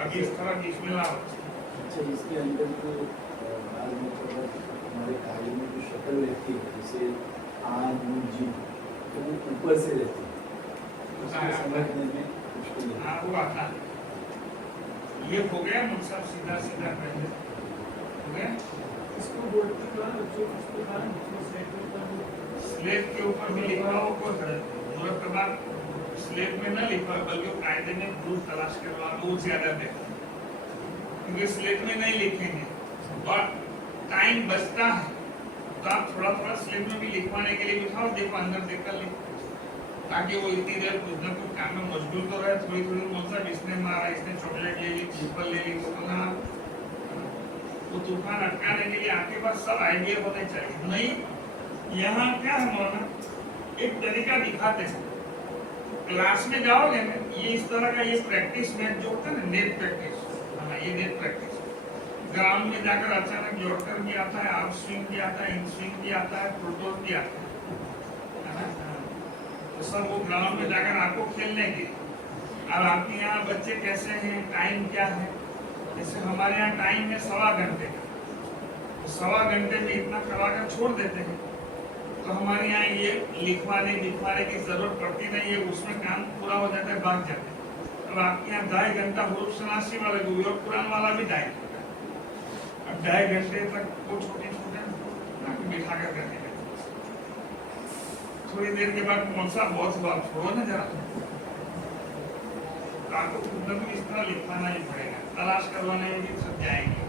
अभी इस तरह बिस्मिल्लाह। अच्छा, इसके अंदर जो हमारे कार्य में जो शक्ल रहती है जैसे आन जी, तो वो ऊपर से रहती है, उसको समझने में मुश्किल है। हाँ हुआ था ये हो गया मुझसे सीधा सीधा पहले हो गया। इसको बोलते हैं जो उसके बाद स्लेट के ऊपर भी लिखा हो को मुरतबात स्लेट में ना लिखा बल्कि कायदे में प्रूफ तलाश करवा वो ज्यादा बेहतर, क्योंकि स्लेट में नहीं लिखेंगे और टाइम बचता है तो आप थोड़ा थोड़ा स्लेट में भी लिखवाने के लिए बिठाओ, देखो अंदर देखकर लिखो ताकि वो इतनी देर कुछ ना कुछ काम में मशगूल तो रहे। थोड़ी थोड़ी मौसा इसने मारा, इसने चॉकलेट ले ली, एप्पल ले ली, वो तूफान अटकाने के लिए आपके पास सब आइडिया होने चाहिए। नहीं यहाँ क्या है मौलाना एक तरीका दिखाते हैं। क्लास में जाओगे ना ये इस तरह का ये प्रैक्टिस मैच जो होता है ना नेट प्रैक्टिस, हाँ ये नेट प्रैक्टिस। ग्राउंड में जाकर अचानक यॉर्कर भी आता है, आउट स्विंग भी आता है, इन स्विंग भी आता है, फुटबॉल भी आता है तो सब वो ग्राउंड में जाकर आपको खेलने के। अब आपके यहाँ बच्चे कैसे हैं, टाइम क्या है? जैसे हमारे यहाँ टाइम है 1.25 घंटे, तो 1.25 घंटे में इतना करवा कर छोड़ देते हैं, तो हमारे यहाँ ये लिखवाने की जरूरत पड़ती नहीं है, उसमें काम पूरा हो जाता है, भाग जाते हैं। अब आपके यहाँ 2.5 घंटा हुरूफ शनासी वाले को और कुरान वाला भी 2.5 घंटा, अब 2.5 घंटे तक वो छोटे छोटे बिठा कर करने लगे। थोड़ी देर के बाद कौन सा बहुत हुआ छोड़ो ना जरा, आपको खुद में इस तरह लिखवाना ही पड़ेगा, तलाश करवाने में भी सब जाएंगे।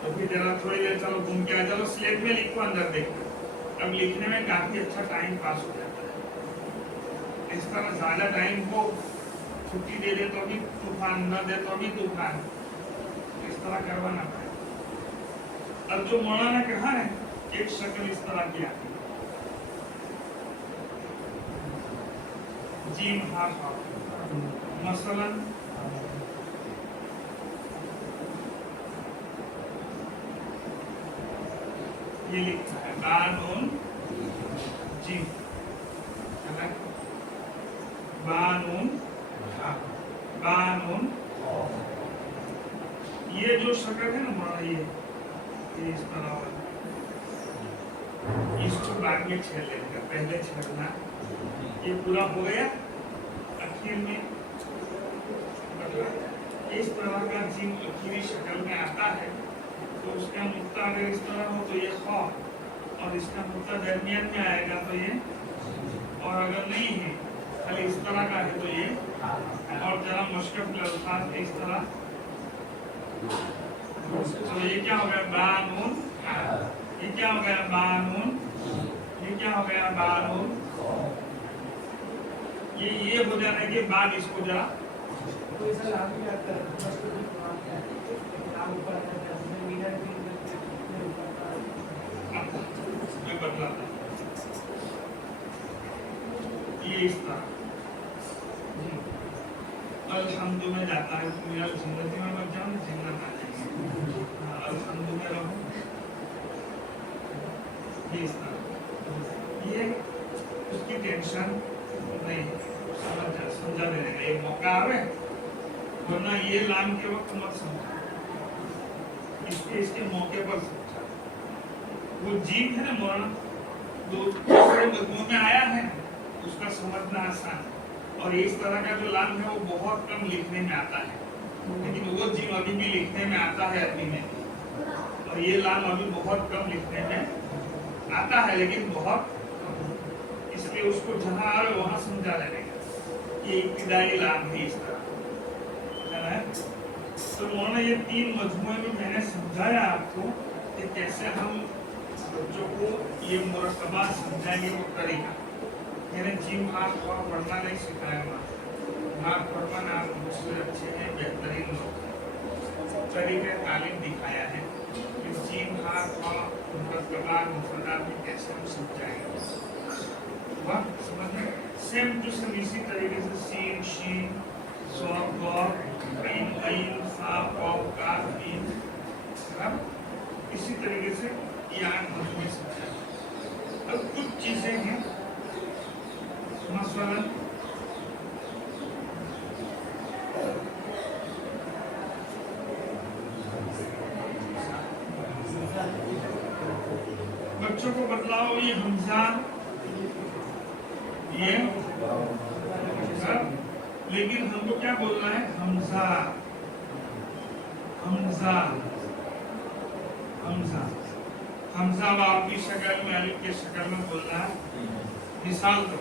तो फिर जरा थोड़ी देर चलो घूम के आ, चलो स्लेट में लिखो, अंदर देखो। अब लिखने में काफी अच्छा टाइम पास हो जाता है। इस तरह ज्यादा टाइम को छुट्टी दे दे तो भी तूफान, न दे तो भी तूफान, इस तरह करवाना पड़ेगा। अब जो मौलाना कहा है एक शक्ल इस तरह की आती है, जीम हा हा, मसलन ये लिखा है बानून जीम, है ना? बानून हा, बानून, ये जो शक्ल है ना मौलाना, ये इस तरह वाला, इसको बाद में छेड़ लेगा, पहले छेड़ना। ये पूरा हो गया, आखिर में बदला। इस तरह का जीम आखिरी शक्ल में आता है तो उसका नुक्ता अगर इस तरह हो तो ये खौ, और इसका नुक्ता दरमियान में आएगा तो ये, और अगर नहीं है खाली इस तरह का है तो ये, और जरा मुश्किल अल्फाज है इस तरह, तो ये क्या हो गया बानून, ये क्या हो गया बानून, ये क्या हो गया बानून, ये हो जाने के बाद इसको जरा तो ऐसा लाभ भी आता है, बस तो भी आता है, नाम ऊपर आता है, उसमें मीनर भी ऊपर आता है, इसमें बदला था, ये इस तरह अल्हम्दु में जाता है, मेरा जिंदगी में मत जाओ, जिन्नत आ जाएगी, अल्हम्दु में रहो, ये इस तरह, ये उसकी टेंशन नहीं, समझा देने का एक मौका आवे, वरना ये लाम के वक्त मत समझा, इसके मौके पर समझा। वो जीव है ना मौलाना, दूसरे मजमू में आया है, उसका समझना आसान है, और इस तरह का जो लाम है वो बहुत कम लिखने में आता है, लेकिन वो जीव अभी भी लिखने में आता है अरबी में, और ये लाम अभी बहुत कम लिखने में आता है, लेकिन बहुत, इसलिए उसको जहाँ आए वहाँ समझा जाएगा, ये इब्तिदाई लाम है इस तरह, है? तो मौलाना ये तीन मजमूए में मैंने समझाया आपको कि कैसे हम बच्चों को ये मुरक्कबात समझाएंगे, वो तरीका। मैंने जिम हाथ पढ़ना नहीं सिखाया, हाथ पढ़ना आप मुझसे अच्छे हैं, बेहतरीन लोग, तरीके तालीम दिखाया है कि जिम हाथ मुरक्कबात मुफरदात में कैसे हम समझाएंगे, वाह समझ में सेम टू सेम इसी तरीके से सीन शीन सॉ गॉर इन इन सा कॉफ काफ इन, इसी तरीके से ये 8 मजमूए समझा। अब कुछ चीजें हैं, मसलन बच्चों को बतलाओ ये हमजा, ये लेकिन हमको क्या बोलना है, हमजा हमजा हमजा, हमजा वाव की शक्ल में, अलिफ की शक्ल में बोलना है। मिसाल दो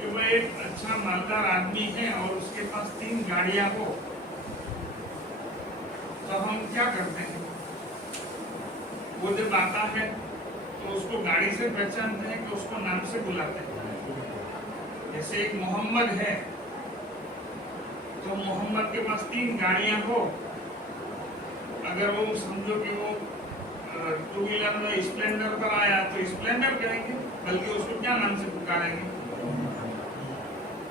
कि वह एक अच्छा मालदार आदमी है और उसके पास 3 गाड़ियां हो, तो हम क्या करते हैं, वो जब आता है तो उसको गाड़ी से पहचानते हैं कि उसको नाम से बुलाते हैं। जैसे एक मोहम्मद है तो मोहम्मद के पास 3 गाड़ियां हो, अगर वो समझो कि वो 2 व्हीलर में स्प्लेंडर पर आया तो स्प्लेंडर कहेंगे, बल्कि उसको क्या नाम से पुकारेंगे।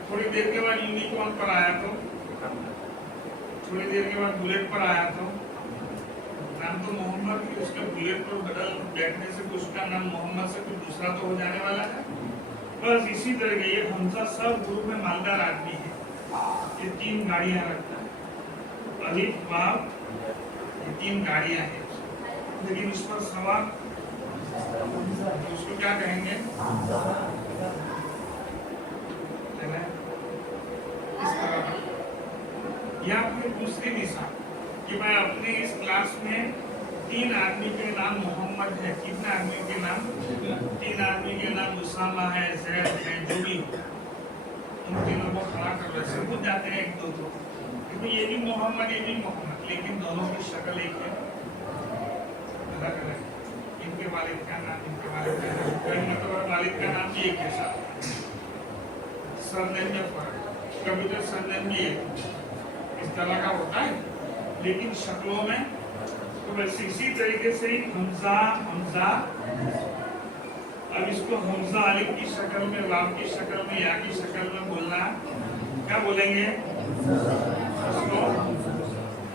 थोड़ी देर के बाद यूनिकॉर्न पर आया तो, थोड़ी देर के बाद बुलेट पर आया तो नाम तो मोहम्मद की, उसके बुलेट पर बदल बैठने से उसका नाम मोहम्मद से कुछ दूसरा तो हो जाने वाला है। बस इसी तरह ये हमजा सब ग्रुप में मालदार आदमी है, ये 3 गाड़ियां रखता है, अलिफ वाव, ये 3 गाड़ियां हैं, लेकिन इस पर सवाल तो उसको क्या कहेंगे, इस तरह। या फिर दूसरी मिसाल कि मैं अपने इस क्लास में 3 आदमी के नाम मोहम्मद है, कितने आदमियों के नाम, 3 आदमी के नाम उसामा है, जैद है, जो भी हो, उन तीनों को खड़ा कर रहे सब कुछ जाते हैं 1 2 2, क्योंकि ये भी मोहम्मद ये भी मोहम्मद, लेकिन दोनों की शक्ल एक है, अलग अलग। इनके वालिद का नाम, इनके वालिद का नाम, मतलब वालिद का नाम भी एक है, साथ सरनेम में फर्क, कंप्यूटर संजन इस तरह का होता है, लेकिन शक्लों में तो वैसे इसी तरीके से हमजा हमजा, अब इसको हमजा अलिफ की शक्ल में, वाव की शक्ल में, या की शक्ल में बोलना, क्या बोलेंगे? इसको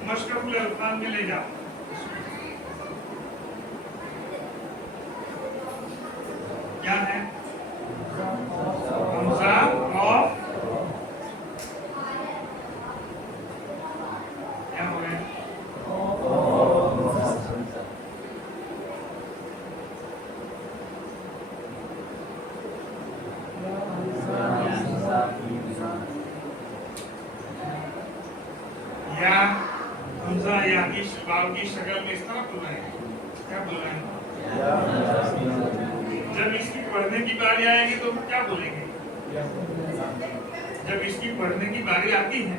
मशकफुल अल्फाज में ले जाओ। क्या है? हमजा और क्या हो रहे हैं? या हमजा या की वाव की शक्ल में इस तरह बोल रहे हैं, क्या बोल रहे हैं? जब इसकी पढ़ने की बारी आएगी तो क्या बोलेंगे? जब इसकी पढ़ने की बारी आती है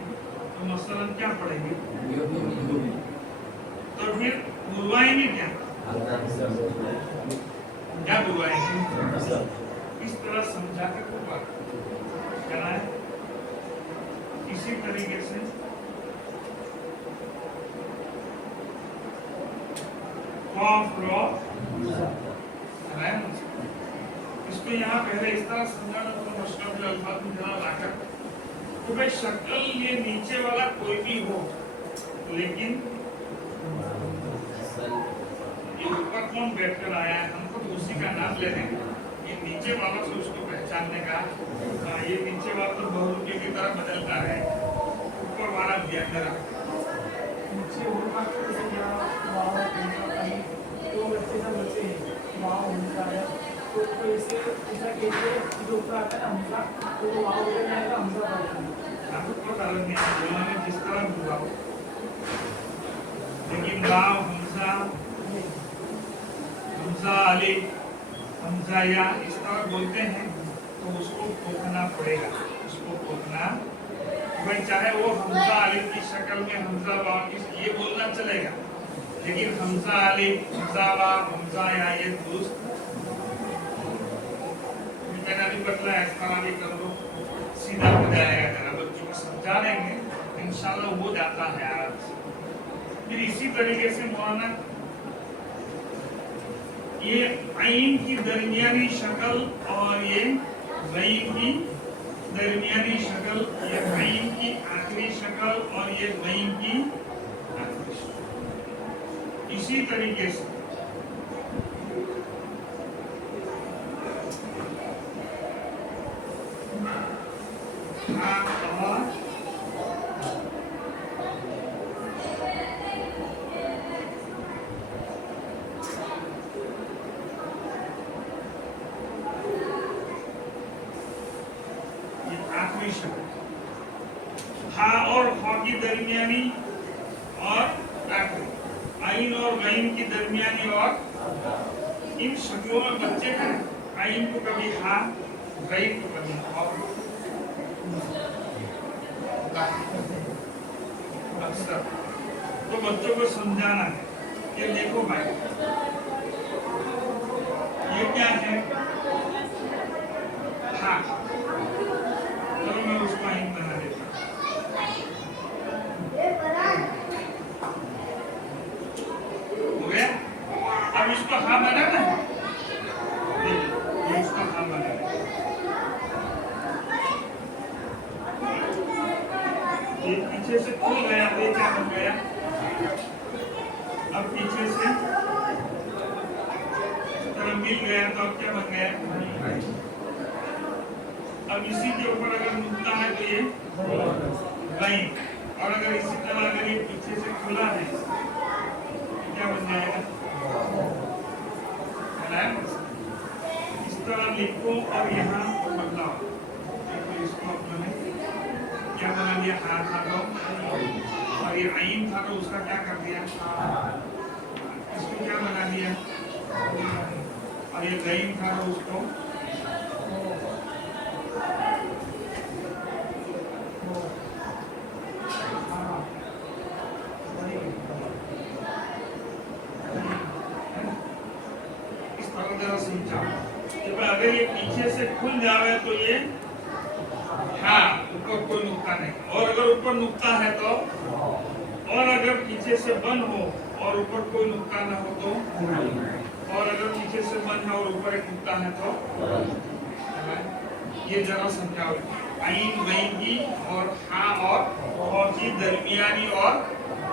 तो मसलन क्या पढ़ेंगे? तो फिर बुलवाएंगे क्या? क्या बुलवाएंगे? इस तरह समझा कर को बात करना है। इसी तरीके से इसको यहाँ पहले इस तरह समझाना तो मुश्किल अल्फाज में जरा लाकर तो भाई शक्ल ये नीचे वाला कोई भी हो, लेकिन ये ऊपर कौन बैठकर आया है हमको तो उसी का नाम ले देंगे। ये नीचे वाला से उसको पहचानने का, ये नीचे वाला तो बहुरूपी की तरह बदलता है, ऊपर वाला दिया करा नीचे वो बात कैसे क्या वाव है, तो बच्चे सब बच्चे हैं वाव उनका है, तो इसे ऐसा कहते हैं जो ऊपर आता है हमजा, तो वाव हो जाएगा हमजा पड़ता है। आपको कारण नहीं है बोलने में जिस तरह हुआ, लेकिन वाव हमजा हमजा अलिफ हमजा या इस तरह बोलते हैं तो उसको खोखना पड़ेगा, उसको खोखना भाई, चाहे वो हमजा अलिफ की शक्ल में हमजा वाव की ये बोलना चलेगा, लेकिन हमजा अलिफ हमजा वाव हमजा या ये दुरुस्त मैंने अभी बतलाया, इस तरह भी कर लो सीधा हो जाएगा। जरा बच्चों को समझा देंगे इंशाल्लाह हो जाता है आराम से। फिर इसी तरीके से मौलाना ये आइन की दरमियानी शक्ल और ये गईन की दरमियानी शक्ल, ये आइन की आखिरी शक्ल और ये गईन की आखिरी शक्ल, इसी तरीके से हा और खा की दरमियानी और आखिरी, आइन और गईन की दरमियानी, और इन शक्लों में बच्चे हैं आइन को कभी हा, गईन को कभी और अक्सर तो बच्चों को समझाना है। ये देखो भाई ये क्या है? हा, चलो मैं उसको आइन बना देता हूँ। हो गया? अब इसको हा बनाना है, ये इसको हा बनाना है। ये पीछे से खुल गया, ये क्या बन गया? अब पीछे से इस तरह मिल गया तो अब क्या बन गया? अब इसी के ऊपर अगर मुड़ता है तो ये गईन, और अगर इसी तरह अगर ये पीछे से खुला है तो क्या बन जाएगा? इस तरह लिखो और यहाँ बदलाव, देखो इसको अपने क्या बना दिया? हा था तो, और ये आइन था तो उसका क्या कर दिया? इसको क्या बना दिया? और ये गईन था तो उसको इस तरह जरा समझा। अगर ये पीछे से खुल जावे तो ये हाँ, ऊपर कोई नुक्ता नहीं, और अगर ऊपर नुक्ता है तो, और अगर पीछे से बंद हो और ऊपर कोई नुक्ता ना हो तो, और अगर पीछे से बंद है और ऊपर एक नुक्ता है तो, ये जरा समझाओ। आइन वहीं की और हाँ और की दरमियानी और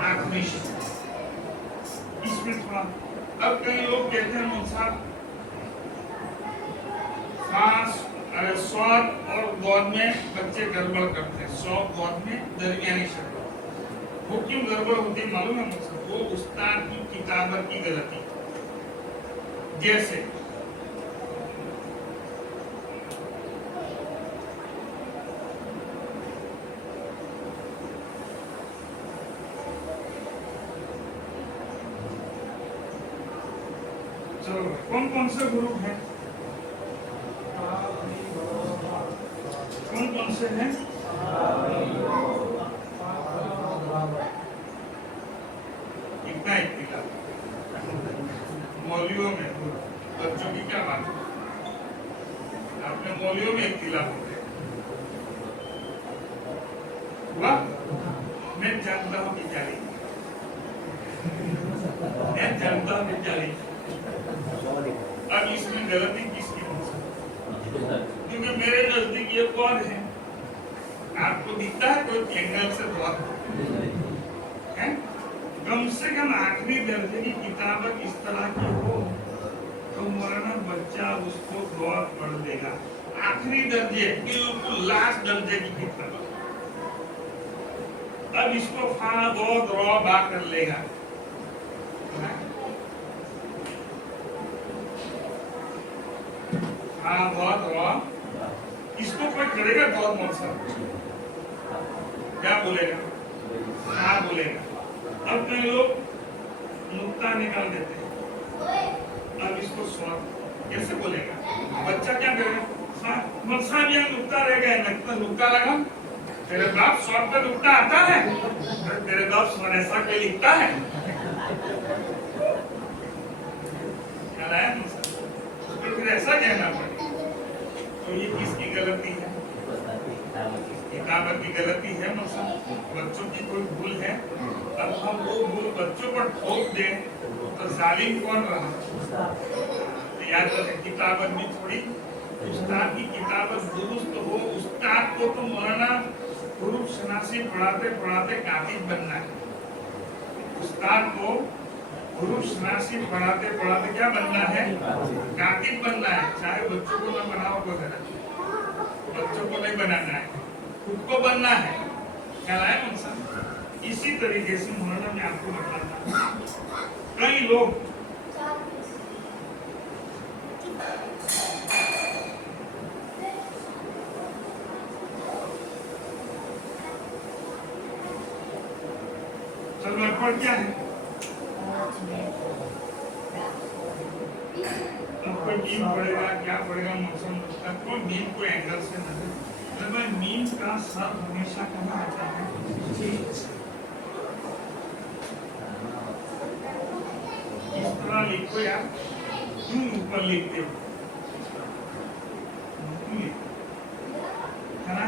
आखिरी शब्द, इसमें थोड़ा। अब कई लोग कहते हैं मुझसा खास स्वाद और गौद में बच्चे गड़बड़ करते हैं, स्वाद गौद में दरमियानी शब्द। वो क्यों गड़बड़ होती है मालूम है मुझसे? वो उस्ताद की किताबत की गलती। जैसे चलो कौन कौन से ग्रुप हैं, कौन कौन से हैं? इतना इख्तिलाफ मौलियों में, बच्चों की क्या बात है? अपने मौलियों में इख्तिलाफ हो गया। हुआ? मैं जानता हूँ कि जाली, मैं जानता हूँ कि जाली। अब इसमें गलती किसकी हो सकती? क्योंकि मेरे नजदीक ये कौन है? आपको दिखता है कोई एंगल से बहुत है? कम से कम आखिरी दर्जे की किताबत इस तरह की हो तो मौलाना बच्चा उसको गौर पढ़ लेगा। आखिरी दर्जे, बिल्कुल लास्ट दर्जे की किताब। अब इसको फा गौद रौ बा कर लेगा। हाँ बहुत हुआ, इसको कोई करेगा बहुत मौसम, क्या बोलेगा? हाँ बोलेगा। अब कई लोग नुक्ता निकाल देते हैं, अब इसको स्वाद कैसे बोलेगा? बच्चा क्या करेगा? हाँ मौसा भी नुक्ता रह गया, नुक्ता लगा। तेरे बाप स्वाद पे नुक्ता आता है? तेरे बाप स्वाद ऐसा कोई लिखता है? क्या लाया मौसा? तो फिर ऐसा कहना पड़ेगा। तो ये किसकी गलती है? किताबत की गलती है मौसा, बच्चों की कोई भूल है। अब हम वो भूल बच्चों पर ठोक दें तो जालिम कौन रहा? तो याद रखें, किताबत भी थोड़ी, उस्ताद की किताबत दुरुस्त हो। उस्ताद को तो मौलाना हुरूफ शनासी पढ़ाते पढ़ाते कातिब बनना है। उस्ताद को हुरूफ शनासी पढ़ाते पढ़ाते क्या बनना है? कातिब बनना है। चाहे बच्चों को ना बनाओ तो गलत, बच्चों को नहीं बनाना है, खुद को बनना है। क्या है मुझसे? इसी तरीके से मौलाना मैं आपको बताता हूँ, कई लोग चलो पर क्या है? अब कोई मीम पड़ेगा, क्या पड़ेगा? मौसम को मीम को एंगल से नजर, भाई मीम का सर हमेशा कहाँ आता है? इस तरह लिखो यार, क्यों ऊपर लिखते हो? है ना?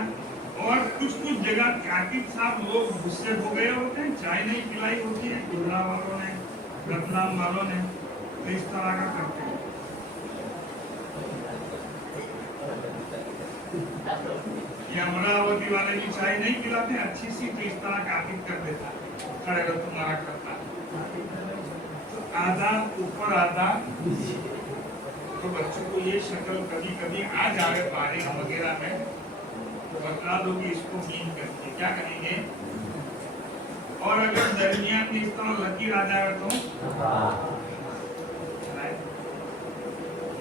और कुछ कुछ जगह कातिब साहब लोग गुस्से हो गए होते हैं, चाय नहीं पिलाई होती है गुजरा वालों ने, रतलाम वालों ने, तो इस तरह का करते हैं। ये अमरावती वाले भी चाय नहीं पिलाते अच्छी सी, तो इस तरह कातिब कर देता, खड़े रहो तुम्हारा करता। तो आधा ऊपर आधा, तो बच्चों को ये शक्ल कभी कभी आ जाए बारिश वगैरह में, बता दो कि इसको मीन करके क्या कहेंगे। और अगर दरमियान में इस तरह लकीर आ जाए तो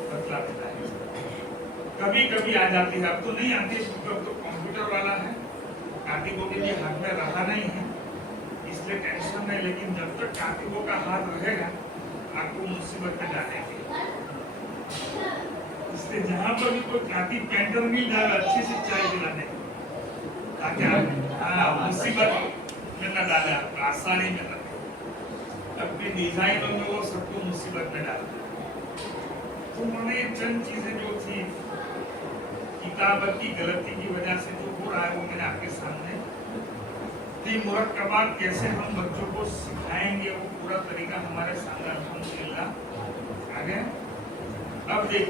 बतला देता है। कभी कभी आ जाती है, अब तो नहीं आती, अब तो कंप्यूटर वाला है, कातिबों के लिए हाथ में रहा नहीं है, इसलिए टेंशन नहीं। लेकिन जब तक कातिबों का हाथ रहेगा आपको मुसीबत में डालेंगे। इसलिए जहाँ पर भी कोई कातिब पेंटर मिल जाए अच्छी सी चाय दिलाने, ताकि मुसीबत में न डाले, आपको आसानी में न। अपनी डिजाइनों में वो सबको मुसीबत में डालते। तो उन्होंने चंद चीजें जो थी कि किताबत की गलती की वजह से जो हो रहा है वो मैंने आपके सामने मुरक्कबात कैसे हम बच्चों को सिखाएंगे वो पूरा तरीका हमारे सामने अल्हम्दुलिल्लाह आगे। अब देख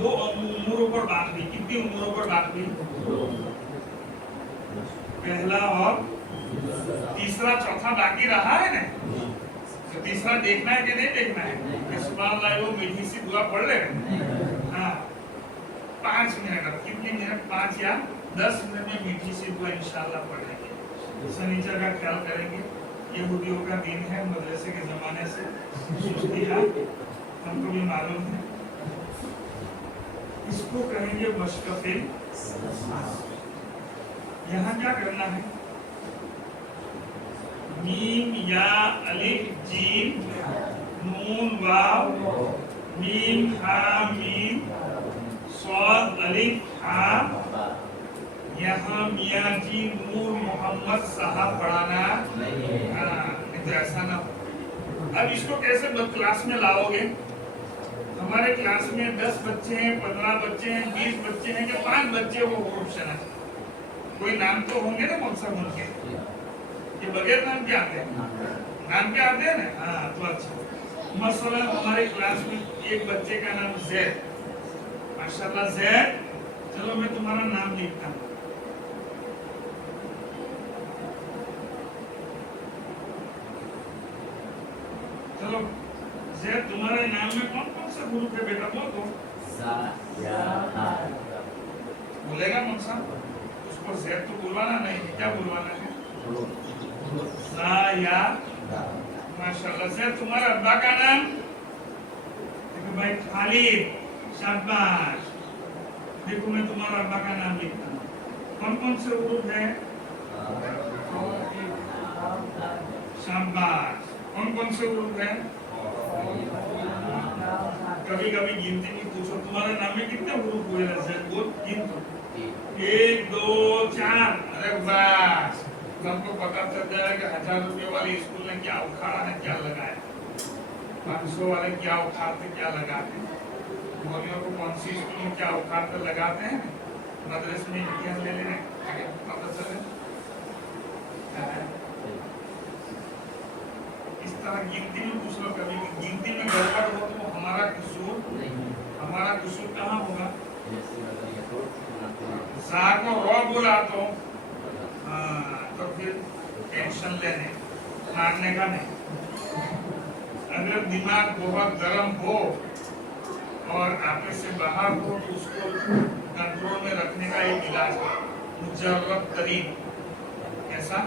दो उम्रों पर बात हुई, कितनी उम्रों पर बात हुई? पहला और तीसरा, चौथा बाकी रहा है ना, तो तीसरा देखना है कि नहीं देखना है? कि सुभान अल्लाह वो मीठी सी दुआ पढ़ ले। हाँ 5 मिनट, अब कितने मिनट, 5 या 10 मिनट में मीठी सी दुआ इंशाल्लाह पढ़ेंगे। सनीचर का ख्याल करेंगे, यहूदियों का दिन है, मदरसे के जमाने से सुस्ती है, हमको भी मालूम है। इसको कहेंगे मशकफिल। यहाँ क्या करना है? मीम या अलिफ जीम नून वाव मीम हा मीम स्वाद अलिफ हा, यहाँ मियाँ जी नूर मोहम्मद साहब पढ़ाना नहीं तो ऐसा ना हो। अब इसको कैसे क्लास में लाओगे? हमारे क्लास में 10 बच्चे हैं, 15 बच्चे हैं, 20 बच्चे हैं, या 5 बच्चे वो ऑप्शन है, कोई नाम तो होंगे ना मकसद उनके, ये बगैर नाम के आते हैं, नाम के आते हैं ना। हाँ तो अच्छा, मसलन हमारे क्लास में एक बच्चे का नाम जैद, माशाल्लाह जैद, चलो मैं तुम्हारा नाम लिखता हूँ। चलो जैद, तुम्हारे नाम में कौन कौन सा ग्रुप है बेटा? बोल दो। बोलेगा मौसा? उसको जैद तो बुलवाना नहीं, क्या बुलवाना है? सा या। माशाल्लाह। जैद, तुम्हारा अब्बा का नाम? देखो भाई खालिद, शाबाश। देखो मैं तुम्हारा अब्बा का नाम लिखता हूँ। कौन कौन से ग्रुप है? शाबाश। कौन कौन से ग्रुप है? कभी कभी गिनती भी पूछो, तुम्हारे नाम में कितने ग्रुप हुए? बोल गिन तो। 1 2 4। अरे बस सबको पता चल जाएगा कि 1000 रुपए वाली स्कूल ने क्या उखाड़ा है, क्या लगाया, 500 वाले क्या उखाड़ते क्या लगाते, मौलियों को कौन सी स्कूल में क्या उखाड़ते लगाते हैं, मदरसे में इम्तिहान ले लेने पता चले। इस तरह गिनती में पूछ लो, कभी गिनती में गड़बड़ हो तो हमारा कसूर कहाँ होगा? सा को रॉ बोला तो तो फिर टेंशन लेने मारने का नहीं। अगर दिमाग बहुत गर्म हो और आपे से बाहर हो तो उसको कंट्रोल में रखने का एक इलाज है, मुजर्रब तरीन। कैसा?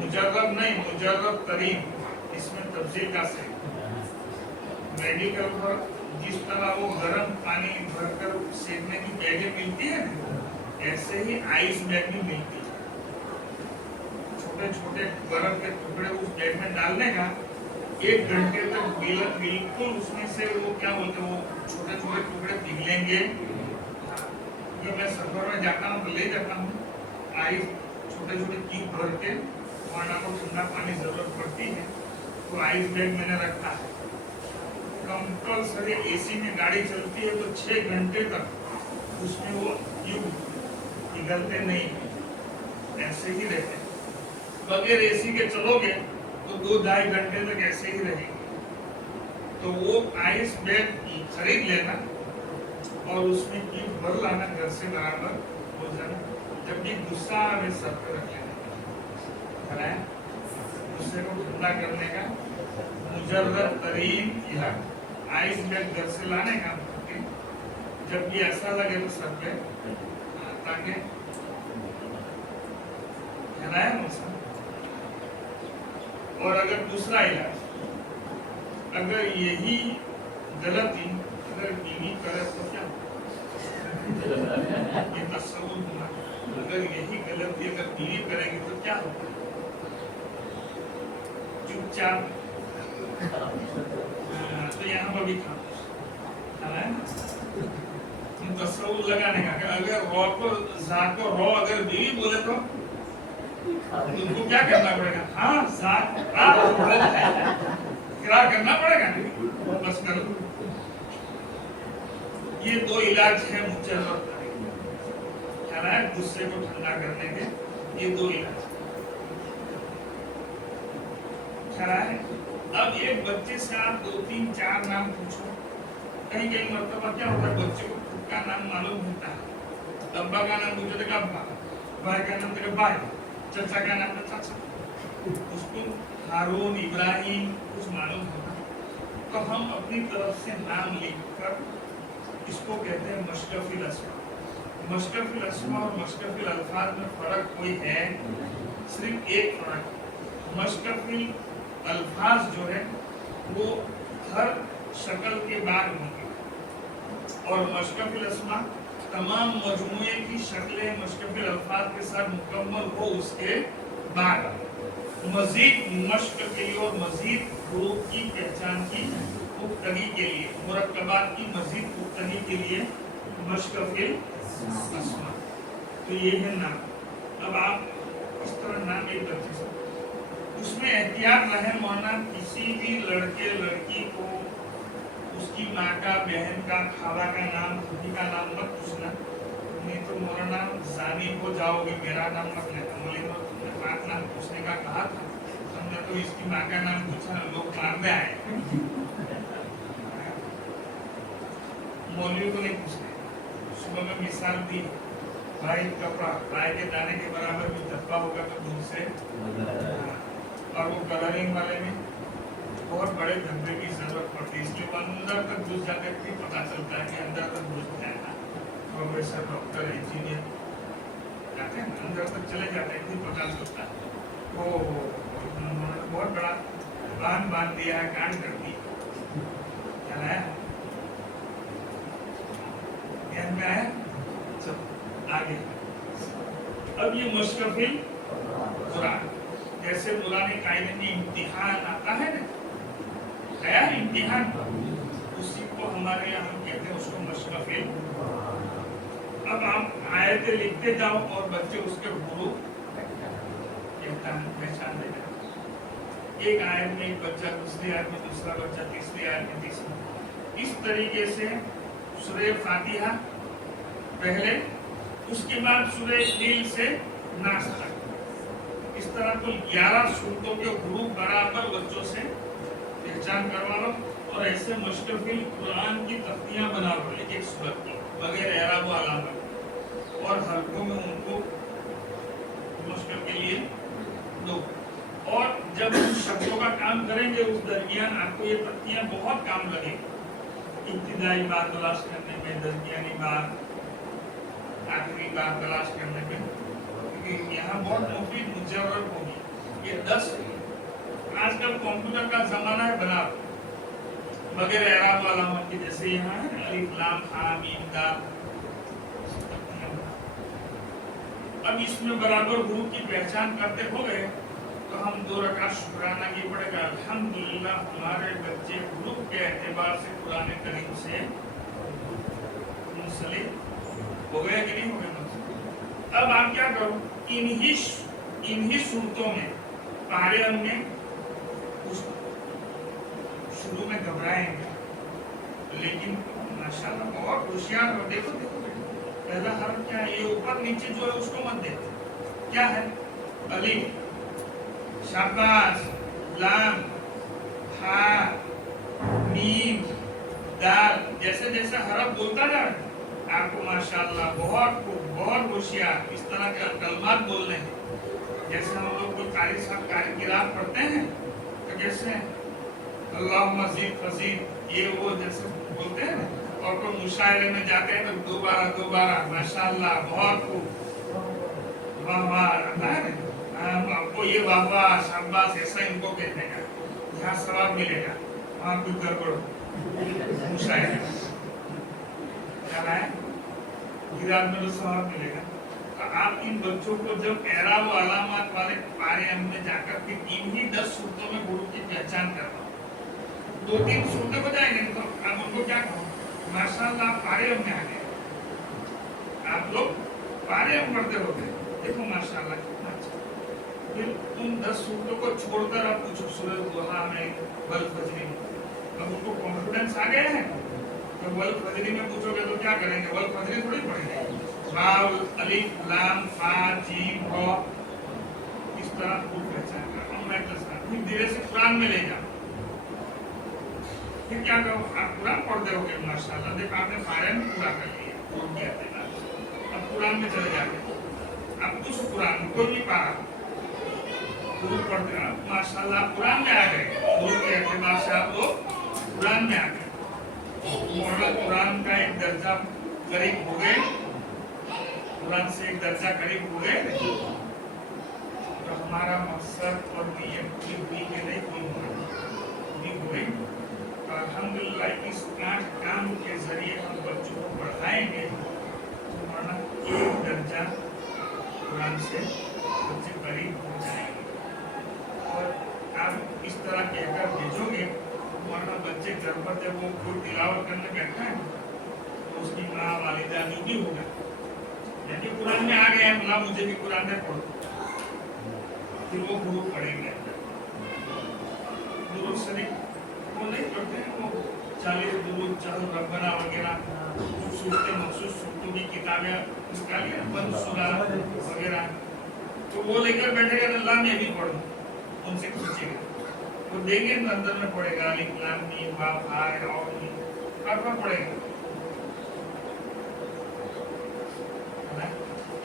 मुजर्रब नहीं, मुजर्रब तरीन। इसमें तफसील का से मेडिकल पर जिस तरह वो गर्म पानी भरकर सेकने की बैगें मिलती है, ऐसे ही आइस बैग भी मिलती है। छोटे छोटे बर्फ के टुकड़े उस बैग में डालने का, 1 घंटे तक बिल्कुल उसमें से वो क्या बोलते हैं, वो छोटे छोटे टुकड़े पिघलेंगे। जब मैं सफर में जाता हूँ तो ले जाता हूँ आइस छोटे छोटे क्यूब भर के, वरना को ठंडा पानी जरूरत पड़ती है तो आइस बैग मैंने रखा है। कंपल्सरी एसी में गाड़ी चलती है तो 6 घंटे तक उसमें वो क्यूब पिघलते नहीं, ऐसे ही रहते। बगैर एसी के चलोगे तो 2-2.5 घंटे तक ऐसे ही रहेंगे। तो वो आइस बैग खरीद लेना और उसमें क्यूब भर लाना, घर से बराबर हो जाना। जब भी गुस्सा आवे सर पे रख लेना, गुस्से को ठंडा करने का मुजर्रब तरीन इलाज, आइस बैग घर से लाने का। जब भी ऐसा लगे तो सर पे ताकि है मौसम। और अगर दूसरा इलाज, अगर यही गलती अगर बीवी करे तो क्या? ये तस्वुर हुआ, अगर यही गलती अगर बीवी करेगी तो क्या होगा? चुपचाप। तो यहाँ पर भी था तस्वुर लगाने का, अगर रॉ को जा को रॉ अगर बीवी बोले तो तुमको क्या करना पड़ेगा? हाँ साथ क्या करना पड़ेगा? बस करो। ये 2 इलाज है मुजर्रब तरीन। रहा है गुस्से को ठंडा करने के ये 2 इलाज खरा है। अब एक बच्चे से आप 2, 3, 4 नाम पूछो। कहीं कहीं मरतबा क्या होता है, बच्चे को खुद का नाम मालूम होता है। अब्बा का नाम पूछो तो अब्बा, भाई का नाम तो भाई, चाचा का नाम तो चाचा, उसको हारून इब्राहिम कुछ मालूम होता। तो हम अपनी तरफ से नाम लिखकर इसको कहते हैं मशकफिल अस्मा। मशकफिल अस्मा और मशकफिल अल्फाज में फर्क कोई है? सिर्फ एक फर्क, मशकफिल अल्फाज जो है वो हर शक्ल के बाद होंगे और मशकफिल अस्मा तमाम मजमूए की शक्लें मशकफिल अल्फाज के साथ मुकम्मल हो उसके बाद मजीद मश्क के लिए और मजीद हुरूफ की पहचान की पुख्तगी के लिए, मुरक्कबात की मजीद पुख्तगी के लिए मशकफिल अस्मा। तो ये है नाम। अब आप इस तरह नाम एक बच्चे से, उसमें एहतियात रहे मौलाना, किसी भी लड़के लड़की को उसकी माँ का, बहन का, खाला का नाम, खुदी का नाम मत पूछना, नहीं तो मौलाना जानी हो जाओगे, मेरा नाम मत लेना। मौलाना तुमने 5 नाम पूछने का कहा था, हमने तो इसकी माँ का नाम पूछा, लोग मारने आए। मौलवी को नहीं पूछते। सुबह में मिसाल दी, भाई कपड़ा राय के दाने के बराबर भी धब्बा होगा तो दूर से, और वो कलरिंग वाले में बहुत बड़े धब्बे की जरूरत पड़ती है, इसलिए अंदर तक घुस जाते फिर पता चलता है कि अंदर तक घुस जाएगा। प्रोफेसर, डॉक्टर, इंजीनियर जाते हैं अंदर तक चले जाते हैं, फिर पता चलता है वो बहुत बड़ा बांध दिया है, कांड कर दी। क्या है ध्यान में आया? चलो आगे। अब ये मुश्किल कुरान, जैसे पुराने कायदे में इम्तिहान आता है ना, है इम्तिहान, उसी को हमारे यहाँ हम कहते हैं उसको मुश्किल। अब आप आयतें लिखते जाओ और बच्चे उसके हुरूफ पहचान देगा। एक आयत में एक बच्चा, दूसरी आयत में दूसरा बच्चा, तीसरी आयत में तीसरा। इस तरीके से सूरह फातिहा पहले, उसके बाद सूरह फील से नास तक, इस तरह कुल 11 सूरतों के हुरूफ बराबर बच्चों से पहचान करवा लो और ऐसे मुश्किल कुरान की तख्तियां बना लो एक एक सूरत की, बगैर एराब व अलामत, और हरकों में उनको मुश्किल के लिए दो। और जब उन शब्दों का काम करेंगे उस दरमियान आपको ये तख्तियां बहुत काम लगेगी। इब्तिदाई बात तलाश करने में, दरमियानी बात, आखिरी बात तलाश करने में, क्योंकि यहाँ बहुत मुफीद मुजर्रब होगी। ये 10 आजकल कंप्यूटर का जमाना है, बना बगैर एराब व अलामत के, जैसे यहाँ है अलिफ लाम हा मीम दाल। अब इसमें बराबर हुरूफ की पहचान करते हो गए तो हम 2 रकात शुक्राना की पड़ेगा। अल्हम्दुलिल्लाह हमारे बच्चे हुरूफ के एतबार से कुरान करीम से मुंसलिक हो गए कि नहीं हो गए? अब आप क्या करो, इन्हीं सूरतों में पारे हमने शुरू में घबराएंगे, लेकिन माशाल्लाह बहुत होशियार हो। देखो पहला हर्फ क्या है, ये ऊपर नीचे जो है उसको मत देखो, क्या है? अलिफ, शाबाश, लाम, हा, मीम, दाल। जैसे जैसे हरफ बोलता जा रहा है आपको माशाल्लाह बहुत होशियार इस तरह के कलमात बोलने हैं। जैसे हम लोग कोई कारी साहब कारी किरात पढ़ते हैं तो जैसे अल्लाह मजीद फजीद, ये वो जैसे बोलते हैं ना, और कोई मुशायरे में जाते हैं तो दोबारा माशाल्लाह बहुत खूब, वाह वाह आता है ना, आपको ये वाह वाह शाबाश ऐसा इनको कहते हैं, यहाँ सवाब मिलेगा, वहाँ कोई गड़बड़ मुशायरे क्या है किरात में तो सवाब मिलेगा। तो आप इन बच्चों को जब एराब व अलामत वाले पारे में जाकर के इन्हीं 10 सूरतों में गुरु की पहचान करवाओ, 2-3 सूरतें हो जाएंगे तो आप उनको क्या कहो, माशाल्लाह आप पारे में आ गए, आप लोग पारे में पढ़ते हो गए, देखो माशाल्लाह कितना अच्छा। फिर उन 10 सूरतों को छोड़कर आप पूछो सूरह दुहा में, वल फजरी में, अब उनको कॉन्फिडेंस आ गया है तो वल फजरी में पूछोगे तो क्या करेंगे, वल फजरी थोड़ी पढ़ेंगे, वाव अलिफ लाम फा जीम रो इस तरह खूब पहचान कर और मैं तो फिर धीरे से कुरान में ले जाओ। फिर क्या करो, आप कुरान पढ़ते हो माशाल्लाह, देखो आपने पारायण पूरा कर लिया, पूर्ण किया देना, अब कुरान में चले जाते, अब उस कुरान को भी पारा पूर्ण पढ़ते हैं माशाल्लाह, कुरान में आ गए, पूर्ण के एतबार से आप लोग कुरान में आ गए, मॉडल कुरान का एक दर्जा करीब हो गए, कुरान से एक दर्जा करीब हो गए, तो हमारा मकसद और नियत पूरी हुई कि नहीं पूरी हुई। तो अल्हम्दुलिल्लाह इस काम के जरिए हम बच्चों को पढ़ाएंगे तो हमारा एक दर्जा कुरान से बच्चे करीब हो जाएंगे। और आप इस तरह कहकर भेजोगे, वरना बच्चे घर पर जब वो कोई तिलावत करने बैठा है तो उसकी माँ वालिदा जो भी होगा, यदि कुरान में आ गए हैं बोला मुझे भी कुरान में पढ़ो, फिर वो गुरु पढ़ेंगे। गुरु शरीफ वो नहीं पढ़ते हैं, वो 40 दुरूद चाहो रब्बना वगैरह सूरतें मखसूस सूरतों की किताबें निकालिए, बंद सूरा वगैरह, तो वो लेकर बैठेगा अल्लाह में भी पढ़ो, उनसे पूछेगा, वो देंगे अंदर में पढ़ेगा, अलिफ लाम मीम वाव हा या और मीम पढ़ेगा।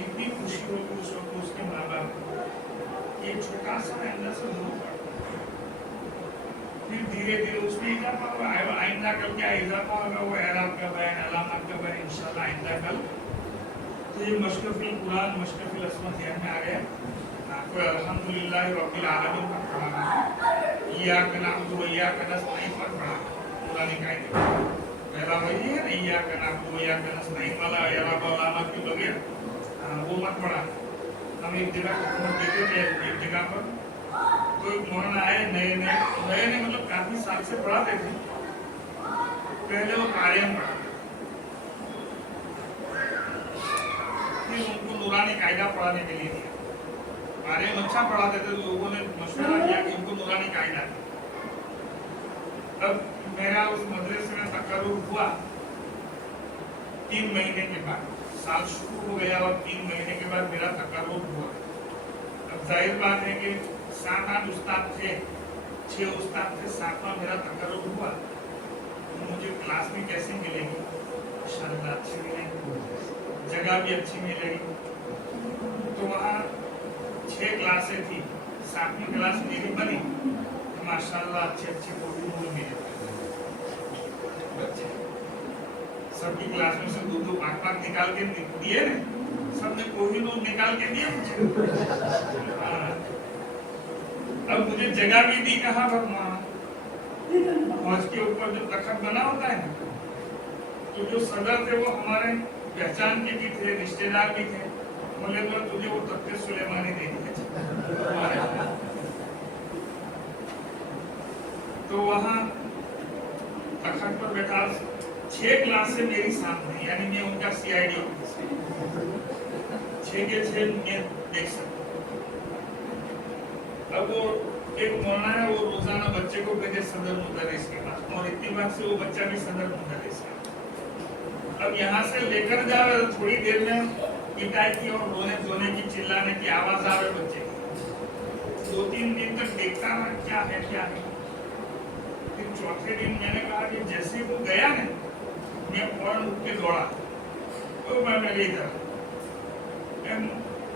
इतनी खुशी होगी उस वक्त उसके माँ बाप को, ये छोटा सा अंदर से गुरु, फिर धीरे धीरे उसमें इजाफा होगा, आइंदा कल क्या इजाफा होगा, वो एराब का बयान, अलामत का बयान, इंशाल्लाह आइंदा कल। तो ये मशकफिल कुरान, मशकफिल अस्मत ध्यान में आ गया। कोई अल्हम्दुलिल्लाह रब्बिल आलमीन पर पढ़ा, इय्याका नअबुदु व इय्याका नस्तईन पर पढ़ा, पुरानी कायदे पहला वही है, इय्याका नअबुदु व इय्याका नस्तईन वाला एराब अलामत के बगैर वो मत पढ़ा। हम एक जगह देखे थे, एक जगह पर कोई मौलाना आए, नए मतलब काफी साल से पढ़ाते थे, पहले वो पारायण पढ़ाते, फिर उनको नूरानी कायदा पढ़ाने के लिए दिया, पारायण अच्छा पढ़ाते थे, लोगों ने मशवरा किया कि उनको नूरानी कायदा। अब मेरा उस मदरसे में तकर्रुर हुआ 3 महीने के बाद, साल शुरू हो गया और 3 महीने के बाद मेरा तकर्रुर हुआ। अब जाहिर बात है कि 7-8 उस्ताद थे, 6 उस्ताद थे, 7वां मेरा तकर्रुर हुआ, तो मुझे क्लास भी कैसे मिलेगी, इंशाअल्लाह अच्छी मिलेगी, जगह भी अच्छी मिलेगी। तो वहाँ 6 क्लासें थी, 7वीं क्लास मेरी बनी, माशाअल्लाह अच्छे कोई मिले बच्चे, सबकी क्लास में से 2-2 5-5 निकाल के दिए ने, सबने कोई नोट निकाल के दिया मुझे। अब मुझे जगह भी दी, कहाँ पर फौज के ऊपर जो तखत बना होता है, तो जो सदर थे वो हमारे पहचान के भी थे, रिश्तेदार भी थे, बोले तो तुझे वो तख्ते सुलेमानी दे दिए। तो वहाँ तखत पर बैठा 6 क्लास से मेरी सामने, यानी मैं उनका CID ऑफिसर, 6 के 6 मैं देख सकता। अब वो एक मौलाना है, वो रोजाना बच्चे को भेजे सदर मुदर्रिस के पास, और इतनी बात से वो बच्चा भी सदर मुदर्रिस है। अब यहाँ से लेकर जाओ, थोड़ी देर में पिटाई की और रोने धोने की, चिल्लाने की आवाज आवे बच्चे की। 2-3 दिन तक देखता रहा क्या है क्या है। फिर चौथे दिन मैंने कहा कि जैसे वो गया ना, मैं फौरन उठ के दौड़ा, तो मैं इधर,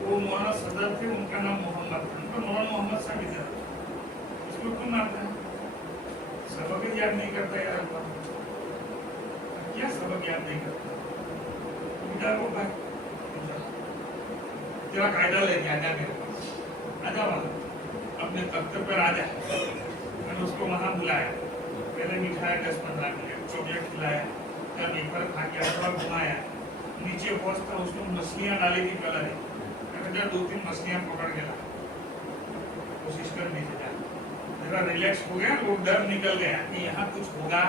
वो मौलाना सदर थे, उनका नाम मोहम्मद था, उनका मौलाना मोहम्मद साहब इधर, इसको क्यों मारता है, सबक याद नहीं करता यार, क्या सबक याद नहीं करता, बेटा वो भाई तेरा कायदा लेके आ जा मेरे पास, आजा वाला अपने तख्ते पर आ जा। मैंने उसको वहाँ बुलाया, पहले मिठाई 10-15 मिनट, चॉकलेट खिलाया, तब एक बार खा के थोड़ा घुमाया, नीचे पहुँचता उसको मछलियाँ डाली थी कलर है, 2-3 मछलियाँ पकड़ के ला, कोशिश कर नीचे जा, जरा रिलैक्स हो गया, वो डर निकल गया कि यहाँ कुछ होगा।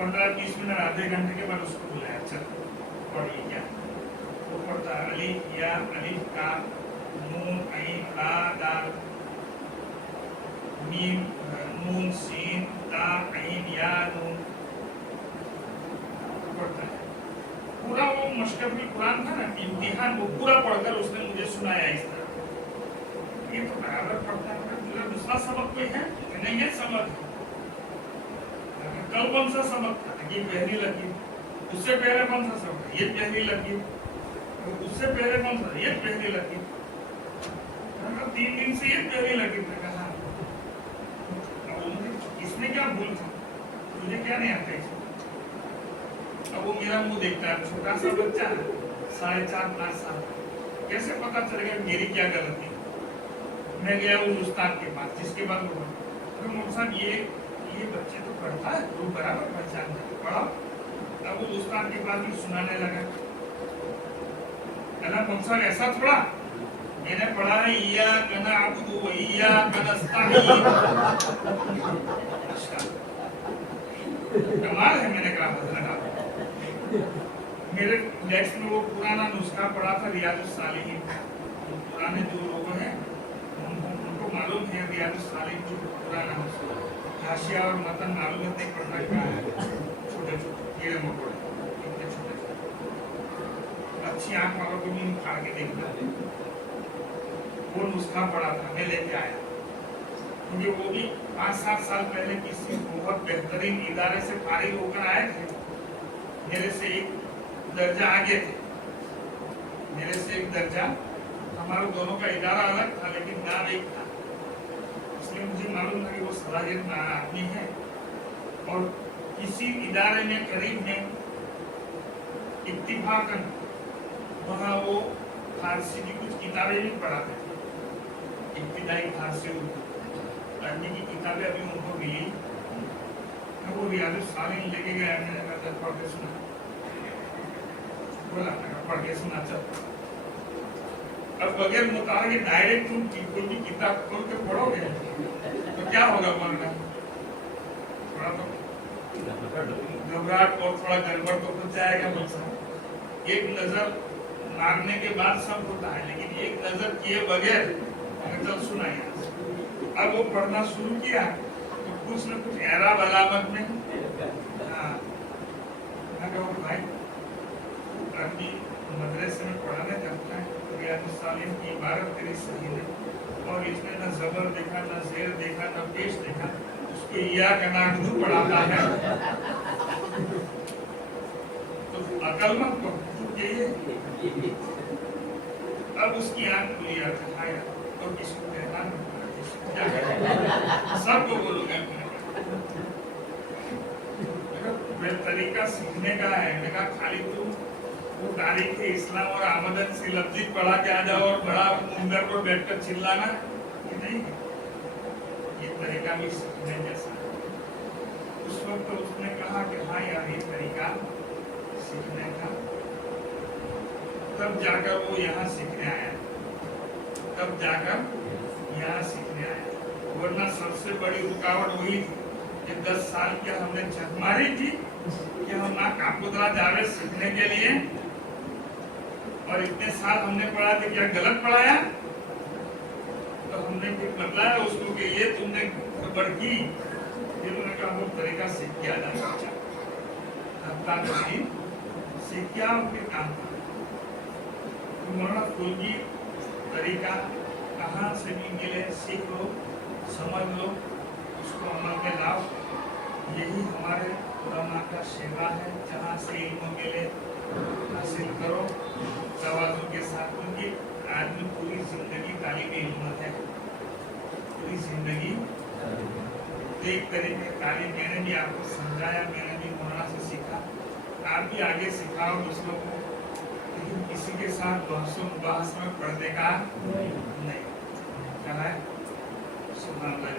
15-20 मिनट, आधे घंटे के बाद उसको बुलाया, चल पढ़िए क्या, वो पढ़ता अलिफ या अलिफ का नून ऐन ला दाल मीम नून सीन ता ऐन या नून पढ़ता है, पूरा वो मुश्किल कुरान था ना, इम्तिहान वो पूरा पढ़कर उसने मुझे सुनाया इस तरह। ये तो बराबर पढ़ता है, मेरा दूसरा सबक कोई है नहीं, ये सबक है। कल कौन सा सबक था, ये पहली लगी, उससे पहले कौन सा सबक, ये पहली लगी, उससे पहले कौन सा, ये पहली लगी, 3 दिन से ये पहली लगी। कहा इसमें क्या भूल था, मुझे क्या नहीं आता इसमें। अब वो मेरा मुंह देखता है, छोटा सा बच्चा है, 4.5-5 साल, कैसे पता चलेगा मेरी क्या गलती। मैं गया उस उस्ताद के पास जिसके बाद मोहम्मद साहब ये बच्चे तो पढ़ता है, वो बराबर पहचान पढ़ा। अब उस उस्ताद के पास भी सुनाने लगा, कहना मोहम्मद साहब ऐसा थोड़ा, मैंने पढ़ा है इय्याका नअबुदु व इय्याका नस्तईन। कमाल है, मैंने कहा हजरत मेरे डेस्क में वो पुराना नुस्खा पड़ा था रियाजुस सालिहीन, पुराने जो लोग हैं उनको मालूम है रियाजुस सालिहीन जो पुराना नुस्खा, हाशिया और मतन मालूम है, नहीं पढ़ना क्या है, छोटे छोटे कीड़े मकोड़े, इतने छोटे छोटे, अच्छी आंख वालों को भी उखाड़ के देखना। वो नुस्खा पड़ा था, मैं लेके आया, क्योंकि वो भी 5-7 साल पहले किसी बहुत बेहतरीन इदारे से फारिग होकर आए थे, मेरे से एक दर्जा आगे थे, मेरे से एक दर्जा, हमारे दोनों का इदारा अलग था लेकिन नाम एक था, इसलिए मुझे मालूम था कि वो सलाहियत आदमी है। और किसी इदारे में करीब में इत्तिफाकन वहाँ वो फारसी की कुछ किताबें भी पढ़ाते थे, इब्तिदाई फारसी पढ़ने की किताबें अभी उनको मिली, वो रियाजुस सालिहीन लेके गया, मैंने कहा चल पढ़ के सुना, बोला पढ़ के सुना चल। अब बगैर मुताबिक कि डायरेक्ट तुम कोई भी किताब खोल के पढ़ोगे तो क्या होगा मानना, थोड़ा तो घबराहट और थोड़ा गड़बड़ तो हो जाएगा। मतलब एक नजर मारने के बाद सब होता है, लेकिन एक नजर किए बगैर चल सुना यहाँ से। अब वो पढ़ना शुरू किया तो कुछ न कुछ एराब अलामत में, हाँ भाई अरबी मदरसे में पढ़ाने जाता है, रियाजुस सालिहीन की इबारत तेरी सही है, और इसने न जबर देखा, न जेर देखा, न पेश देखा, उसको इय्याका नअबुदु पढ़ाता है, तो अकलमंद को यही। अब उसकी आंख खुली, और किसको कहता सबको बोलूंगा तरीका सीखने का है। मैंने कहा खाली तुम वो तारीख इस्लाम और आमदन से लफ्जी पढ़ा के आ जाओ और बड़ा मुंगर पर बैठकर चिल्लाना, ये नहीं, ये तरीका भी सीखने जैसा। उस वक्त तो उसने कहा कि हाँ यार ये तरीका सीखने का, तब जाकर वो यहाँ सीखने आया, तब जाकर यहाँ सीखने आया। वरना सबसे बड़ी रुकावट वही थी कि 10 साल की हमने छत मारी थी कि हम ना काकुदरा जावे सीखने के लिए, और इतने साल हमने पढ़ा था, क्या गलत पढ़ाया, तो हमने फिर बतलाया उसको कि ये तुमने गड़बड़ की, फिर उन्होंने कहा वो तरीका सीख के आ जाना, सीख के आओ फिर काम करो। मौलाना फुल्की तरीका कहाँ से भी मिले, सीख लो, समझ लो, उसको अमल में लाओ, यही हमारे उलमा का सेवा है। जहाँ से इल्म मिले हासिल करो तवाज़ु के साथ, क्योंकि आदमी पूरी जिंदगी तालीम इल्म है, पूरी जिंदगी एक तरीके तालीम। मैंने भी आपको समझाया, मैंने भी मौलाना से सीखा, आप भी आगे सिखाओ दूसरों को, लेकिन किसी के साथ बहस में पर्दे का नहीं। क्या है? सुभान अल्लाह।